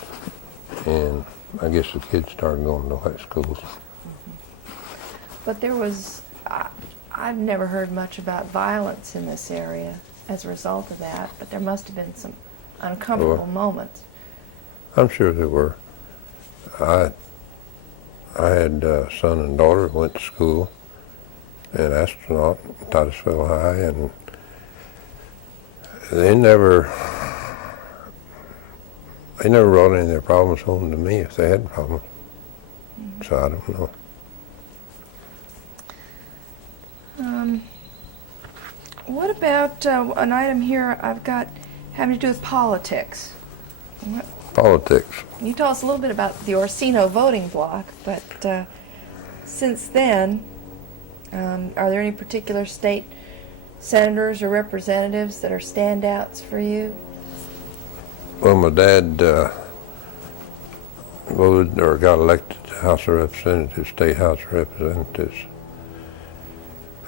And I guess the kids started going to white schools. But there was, I've never heard much about violence in this area as a result of that, but there must have been some uncomfortable moments. I'm sure there were. I had a son and daughter who went to school, an astronaut at Titusville High, and they never brought any of their problems home to me if they had problems. So I don't know. What about an item here I've got having to do with politics? Politics. You tell us a little bit about the Orsino voting bloc, but since then, are there any particular state senators or representatives that are standouts for you? Well, my dad voted or got elected to House of Representatives, State House of Representatives,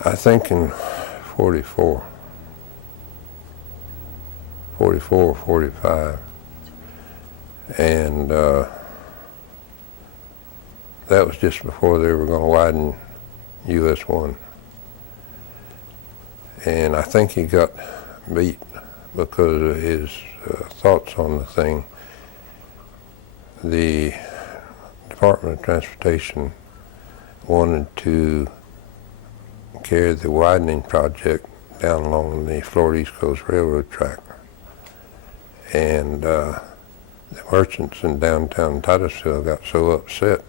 I think in 44 or 45. And that was just before they were going to widen US 1. And I think he got beat because of his thoughts on the thing. The Department of Transportation wanted to carry the widening project down along the Florida East Coast Railroad track. And the merchants in downtown Titusville got so upset,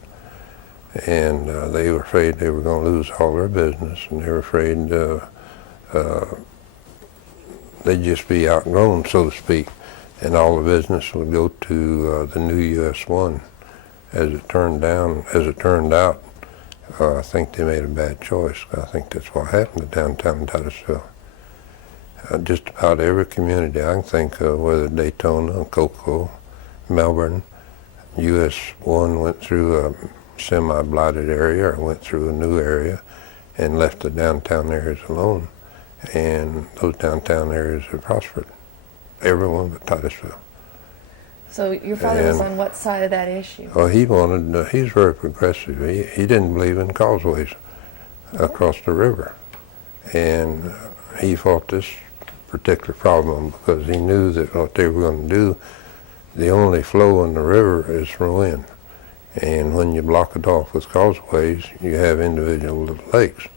and they were afraid they were going to lose all their business, and they were afraid they'd just be outgrown, so to speak. and all the business would go to the new US 1. As it turned out, I think they made a bad choice. I think that's what happened to downtown Titusville. Just about every community I can think of, whether Daytona, Cocoa, Melbourne, US 1 went through a semi-blighted area or went through a new area and left the downtown areas alone. And those downtown areas have prospered. Everyone but Titusville. So your father was on what side of that issue? Well, he's very progressive. He didn't believe in causeways across the river. And he fought this particular problem because he knew that what they were going to do, the only flow in the river is from wind. And when you block it off with causeways, you have individual little lakes.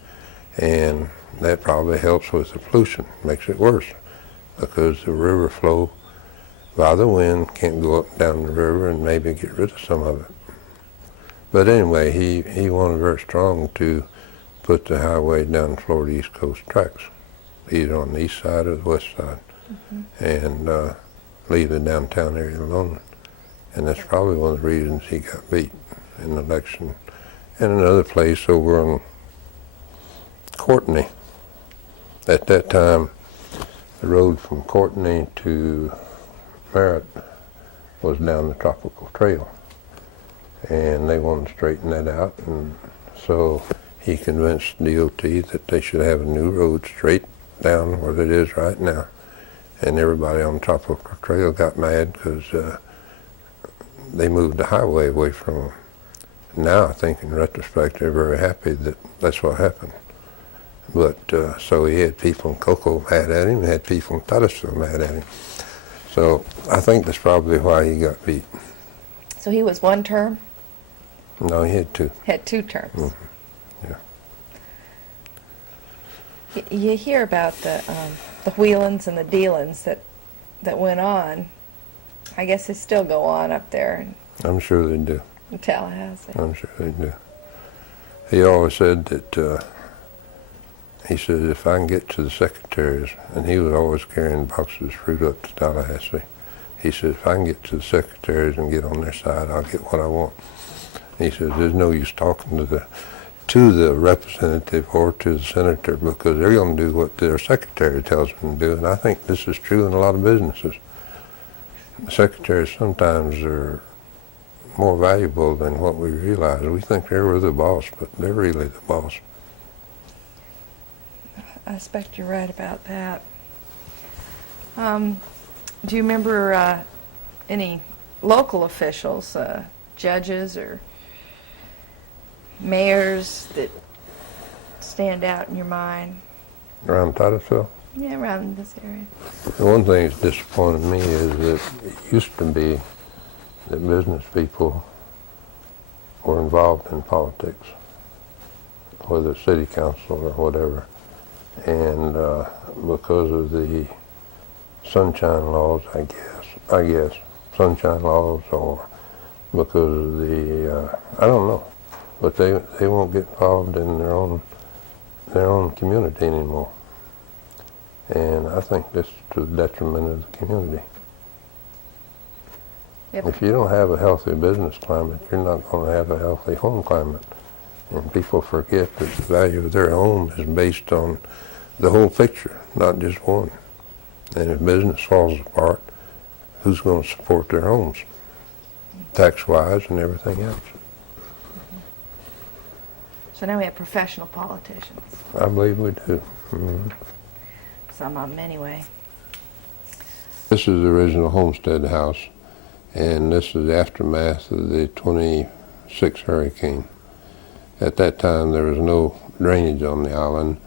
And that probably helps with the pollution, makes it worse, because the river flow by the wind can't go up and down the river and maybe get rid of some of it. But anyway, he wanted very strong to put the highway down Florida East Coast tracks, either on the east side or the west side, and leave the downtown area alone. And that's probably one of the reasons he got beat in the election. And another place over on Courtney. At that time, the road from Courtney to Merritt was down the Tropical Trail. And they wanted to straighten that out. And so he convinced DOT that they should have a new road straight down where it is right now. And everybody on the Tropical Trail got mad because they moved the highway away from them. Now I think in retrospect they're very happy that that's what happened. But so he had people in Cocoa mad at him, he had people in Titusville mad at him. So I think that's probably why he got beat. So he was one term? No, he had two. Had two terms. Mm-hmm. Yeah. You hear about the wheelins and the dealins that went on. I guess they still go on up there I'm sure they do. in Tallahassee. I'm sure they do. He always said that, he said, if I can get to the secretaries, and he was always carrying boxes of fruit up to Tallahassee, he said, if I can get to the secretaries and get on their side, I'll get what I want. He says, there's no use talking to the representative or to the senator because they're going to do what their secretary tells them to do. And I think this is true in a lot of businesses. The secretaries sometimes are more valuable than what we realize. We think they're the boss, but they're really the boss. I expect you're right about that. Do you remember any local officials, judges or mayors that stand out in your mind? Around Titusville? Yeah, around this area. The one thing that's disappointed me is that it used to be that business people were involved in politics, whether city council or whatever. And because of the sunshine laws, I guess, sunshine laws, or because of the, I don't know, but they won't get involved in their own community anymore. And I think this is to the detriment of the community. Yep. If you don't have a healthy business climate, you're not going to have a healthy home climate. And people forget that the value of their home is based on the whole picture, not just one. And if business falls apart, who's going to support their homes? Tax-wise and everything else. So now we have professional politicians. I believe we do. Mm-hmm. Some of them anyway. This is the original homestead house, and this is the aftermath of the 26 hurricane. At that time, there was no drainage on the island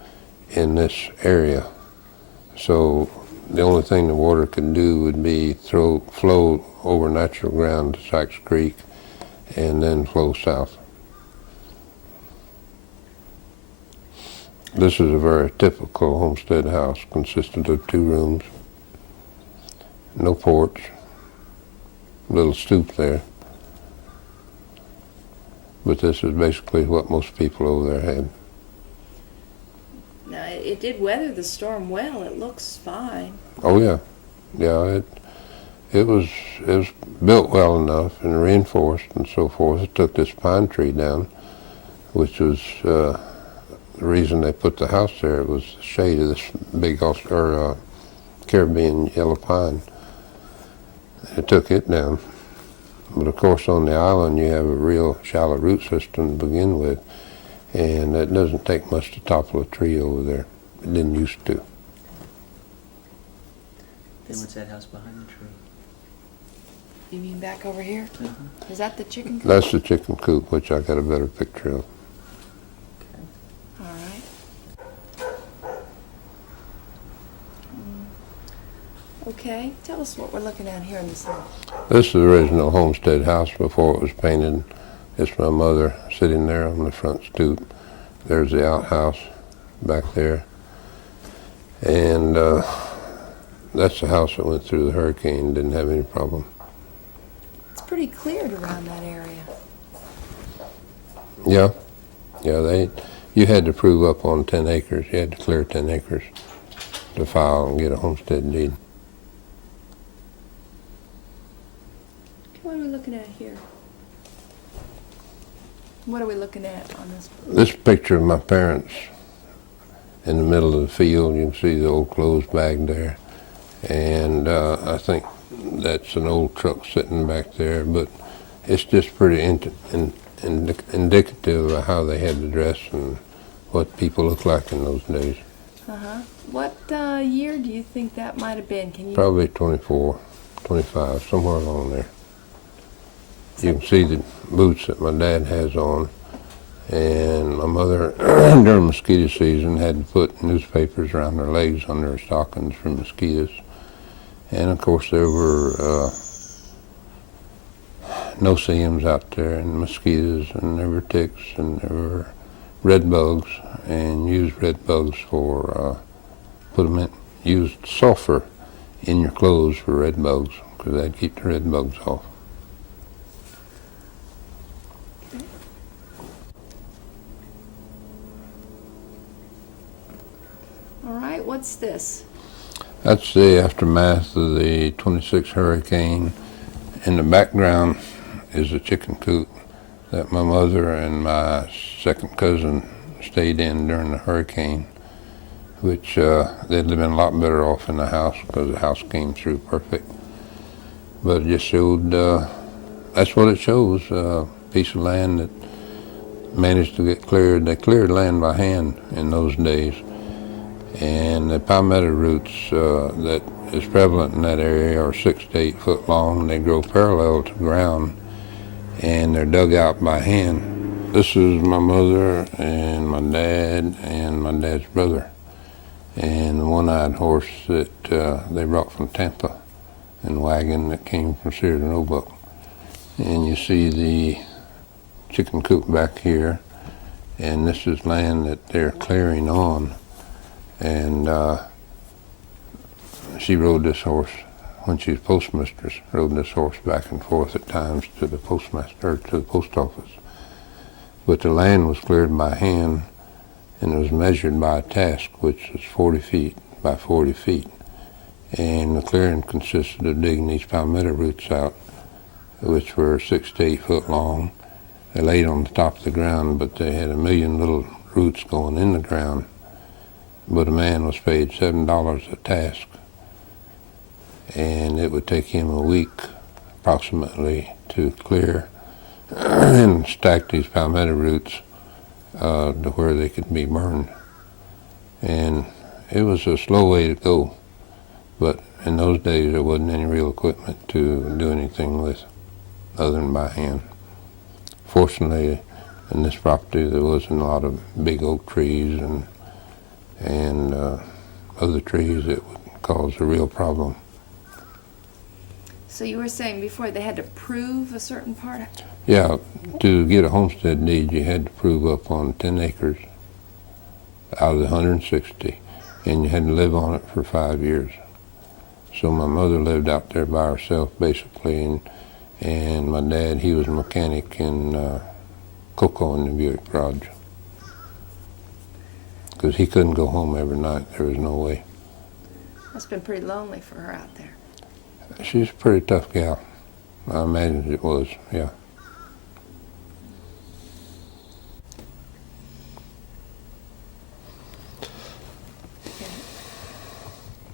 in this area. So the only thing the water could do would be flow over natural ground to Sykes Creek and then flow south. This is a very typical homestead house, consisted of 2 rooms, no porch, little stoop there. But this is basically what most people over there had. Now, it did weather the storm well. It looks fine. Oh yeah, yeah. It was built well enough and reinforced and so forth. It took this pine tree down, which was the reason they put the house there. It was the shade of this big Caribbean yellow pine. It took it down. But of course on the island you have a real shallow root system to begin with, and it doesn't take much to topple a tree over there. It didn't used to. Then what's that house behind the tree? You mean back over here? Uh-huh. Is that the chicken coop? That's the chicken coop, which I got a better picture of. Okay. All right. Okay, tell us what we're looking at here in this house. This is the original homestead house before it was painted. It's my mother sitting there on the front stoop. There's the outhouse back there. And that's the house that went through the hurricane, didn't have any problem. It's pretty cleared around that area. Yeah, you had to prove up on 10 acres. You had to clear 10 acres to file and get a homestead deed. What are we looking at here? What are we looking at on this? This picture of my parents in the middle of the field, you can see the old clothes bag there. And I think that's an old truck sitting back there, but it's just pretty indicative of how they had to dress and what people looked like in those days. Uh-huh. What year do you think that might have been? Can you? Probably 24, 25, somewhere along there. You can see the boots that my dad has on, and my mother, during mosquito season, had to put newspapers around her legs under her stockings for mosquitoes. And of course there were no-see-ums out there, and mosquitoes, and there were ticks, and there were red bugs, and used red bugs for, used sulfur in your clothes for red bugs, because that'd keep the red bugs off. All right, what's this? That's the aftermath of the 26 hurricane. In the background is a chicken coop that my mother and my second cousin stayed in during the hurricane, which they'd have been a lot better off in the house because the house came through perfect. But it just showed, that's what it shows, a piece of land that managed to get cleared. They cleared land by hand in those days. And the palmetto roots that is prevalent in that area are 6 to 8 foot long. They grow parallel to the ground, and they're dug out by hand. This is my mother and my dad's brother, and the one-eyed horse that they brought from Tampa, and the wagon that came from Sears and Roebuck. And you see the chicken coop back here, and this is land that they're clearing on. And she rode this horse when she was postmistress, rode this horse back and forth at times to the postmaster, or to the post office. But the land was cleared by hand, and it was measured by a task, which was 40 feet by 40 feet. And the clearing consisted of digging these palmetto roots out, which were 6 to 8 foot long. They laid on the top of the ground, but they had a million little roots going in the ground. But a man was paid $7 a task, and it would take him a week approximately to clear and stack these palmetto roots to where they could be burned. And it was a slow way to go, but in those days there wasn't any real equipment to do anything with other than by hand. Fortunately, in this property there wasn't a lot of big oak trees and other trees that would cause a real problem. So you were saying before they had to prove a certain part? Yeah, to get a homestead deed you had to prove up on 10 acres out of the 160, and you had to live on it for 5 years. So my mother lived out there by herself basically, and my dad, he was a mechanic in cocoa in the Buick garage. Because he couldn't go home every night. There was no way. Must have been pretty lonely for her out there. She's a pretty tough gal. I imagine it was, yeah.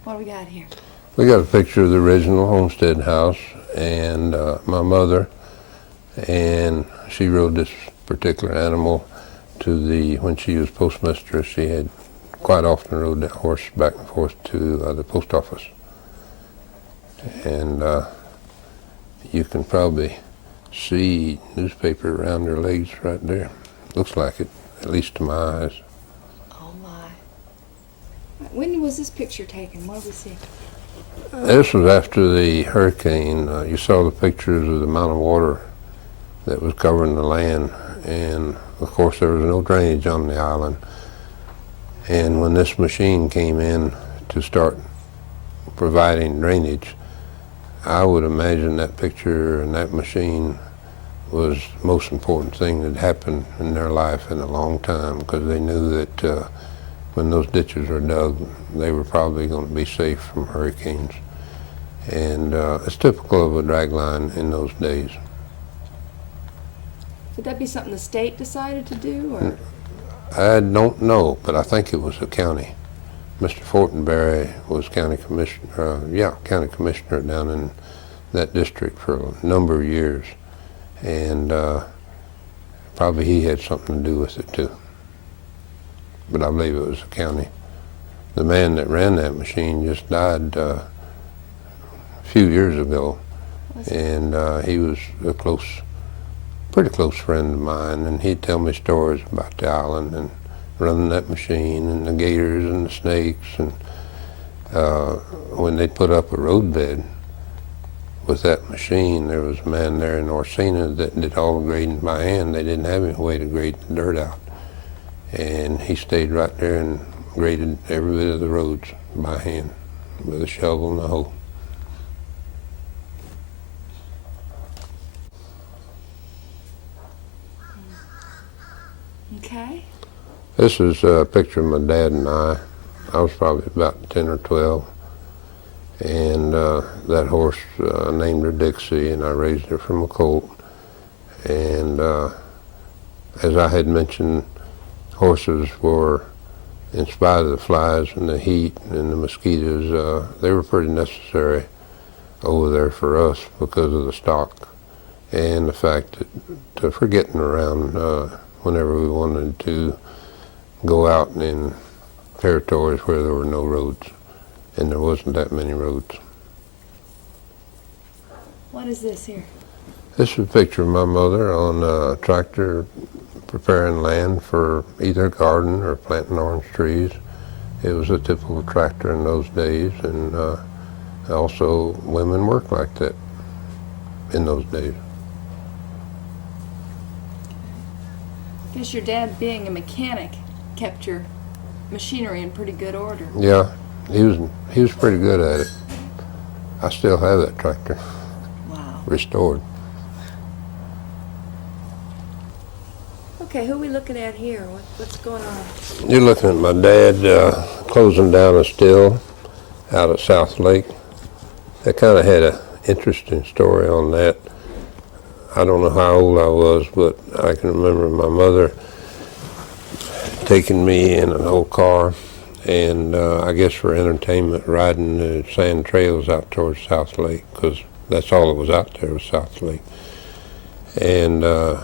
What do we got here? We got a picture of the original homestead house and my mother, and she rode this particular animal when she was postmistress. She had quite often rode that horse back and forth to the post office. And you can probably see newspaper around her legs right there. Looks like it, at least to my eyes. Oh my. When was this picture taken? What do we see? This was after the hurricane. You saw the pictures of the amount of water that was covering the land, and of course there was no drainage on the island. And when this machine came in to start providing drainage, I would imagine that picture and that machine was the most important thing that happened in their life in a long time, because they knew that when those ditches were dug, they were probably going to be safe from hurricanes. And it's typical of a drag line in those days. Would that be something the state decided to do, or? I don't know, but I think it was the county. Mr. Fortenberry was county commissioner down in that district for a number of years, and probably he had something to do with it too. But I believe it was the county. The man that ran that machine just died a few years ago, and he was a pretty close friend of mine, and he'd tell me stories about the island and running that machine and the gators and the snakes. And when they put up a roadbed with that machine, there was a man there in Orsino that did all the grading by hand. They didn't have any way to grade the dirt out, and he stayed right there and graded every bit of the roads by hand with a shovel and a hoe. Okay. This is a picture of my dad and I. I was probably about 10 or 12. And that horse, I named her Dixie, and I raised her from a colt. And as I had mentioned, horses were, in spite of the flies and the heat and the mosquitoes, they were pretty necessary over there for us because of the stock and the fact that for getting around whenever we wanted to go out in territories where there were no roads, and there wasn't that many roads. What is this here? This is a picture of my mother on a tractor preparing land for either garden or planting orange trees. It was a typical tractor in those days, and also women worked like that in those days. Guess your dad, being a mechanic, kept your machinery in pretty good order. Yeah, he was pretty good at it. I still have that tractor. Wow. Restored. Okay, who are we looking at here? What's going on? You're looking at my dad closing down a still out at South Lake. That kind of had an interesting story on that. I don't know how old I was, but I can remember my mother taking me in an old car, and I guess for entertainment, riding the sand trails out towards South Lake, because that's all that was out there was South Lake. And I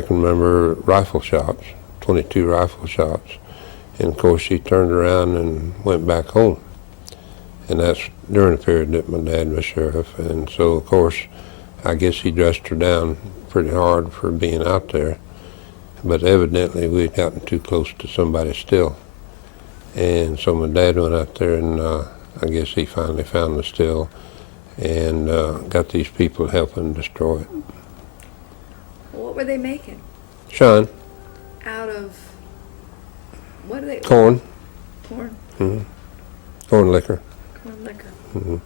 can remember rifle shots, 22 rifle shots, and of course she turned around and went back home. And that's during the period that my dad was sheriff, and so of course I guess he dressed her down pretty hard for being out there, but evidently we'd gotten too close to somebody still. And so my dad went out there, and I guess he finally found the still and got these people helping destroy it. What were they making? Shine. Out of, what are they? Corn. Corn. Mm-hmm. Corn liquor. Corn liquor. Mm-hmm.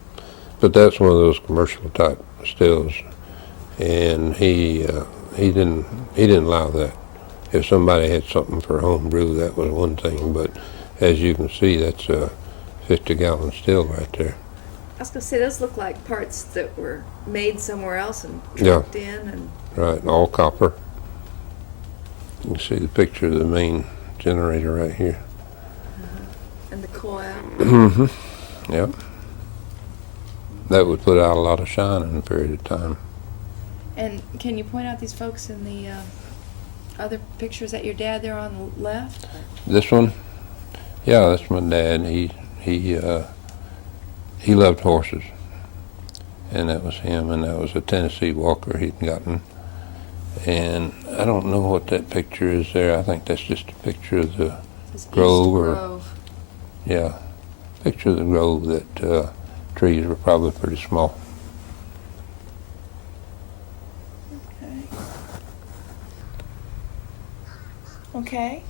But that's one of those commercial type stills, and he didn't allow that. If somebody had something for home brew, that was one thing, but as you can see, that's a 50-gallon still right there. was going to say, those look like parts that were made somewhere else and Yeah. trucked in. And Right, all copper. You can see the picture of the main generator right here. and the coil. Mm-hmm. Yep. That would put out a lot of shine in a period of time. And can you point out these folks in the other pictures that your dad there on the left? This one, yeah, that's my dad. He loved horses, and that was him. And that was a Tennessee Walker he'd gotten. And I don't know what that picture is there. I think that's just a picture of the This East grove, or Grove. yeah, picture of the grove. That trees were probably pretty small. Okay.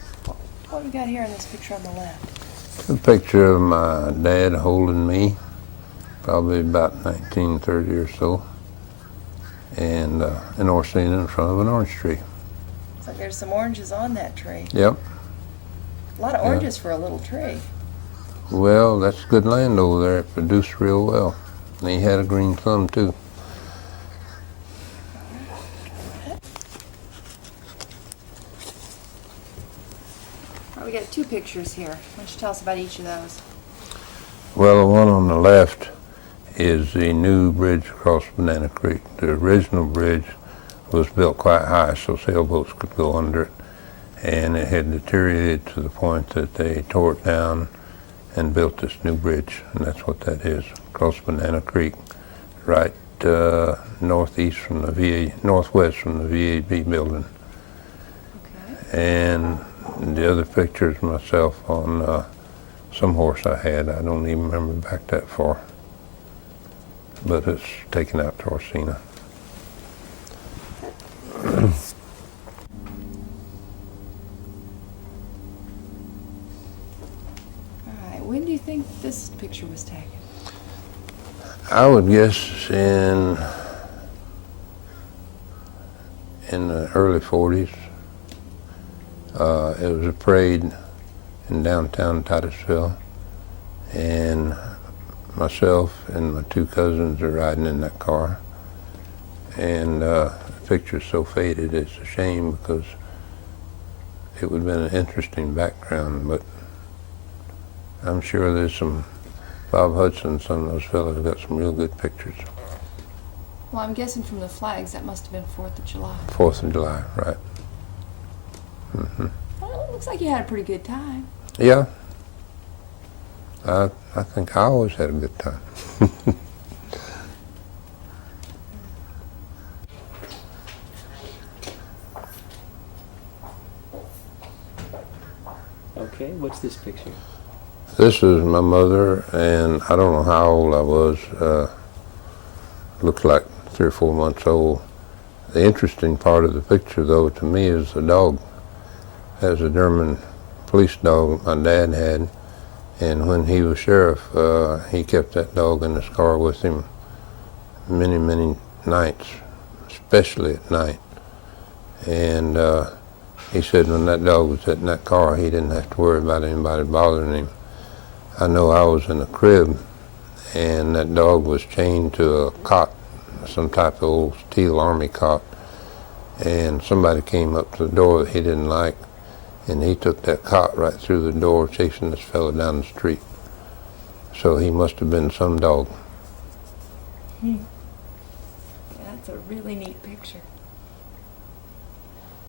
What do we got here in this picture on the left? A picture of my dad holding me, probably about 1930 or so, and in Orsino in front of an orange tree. Looks like there's some oranges on that tree. Yep. A lot of Yeah. oranges for a little tree. Well, that's good land over there. It produced real well. And he had a green thumb too. All right, we got two pictures here. Why don't you tell us about each of those? Well, the one on the left is the new bridge across Banana Creek. The original bridge was built quite high so sailboats could go under it. And it had deteriorated to the point that they tore it down and built this new bridge. And that's what that is, across Banana Creek, right northwest from the VAB building. Okay. And the other picture is myself on some horse I had. I don't even remember back that far. But it's taken out to Orsino. All right. When do you think this picture was taken? I would guess in the early 40s. It was a parade in downtown Titusville, and myself and my two cousins are riding in that car. And the picture's so faded, it's a shame, because it would have been an interesting background, but I'm sure there's some Bob Hudson, some of those fellows have got some real good pictures. Well, I'm guessing from the flags that must have been 4th of July. 4th of July, right. Hmm. Well, it looks like you had a pretty good time. Yeah. I think I always had a good time. Okay, what's this picture? This is my mother, and I don't know how old I was. Looked like 3 or 4 months old. The interesting part of the picture, though, to me, is the dog. That's a German police dog my dad had, and when he was sheriff, he kept that dog in his car with him many, many nights, especially at night. And he said when that dog was in that car, he didn't have to worry about anybody bothering him. I know I was in a crib, and that dog was chained to a cot, some type of old steel army cot, and somebody came up to the door that he didn't like, and he took that cot right through the door, chasing this fella down the street. So he must have been some dog. Yeah, that's a really neat picture.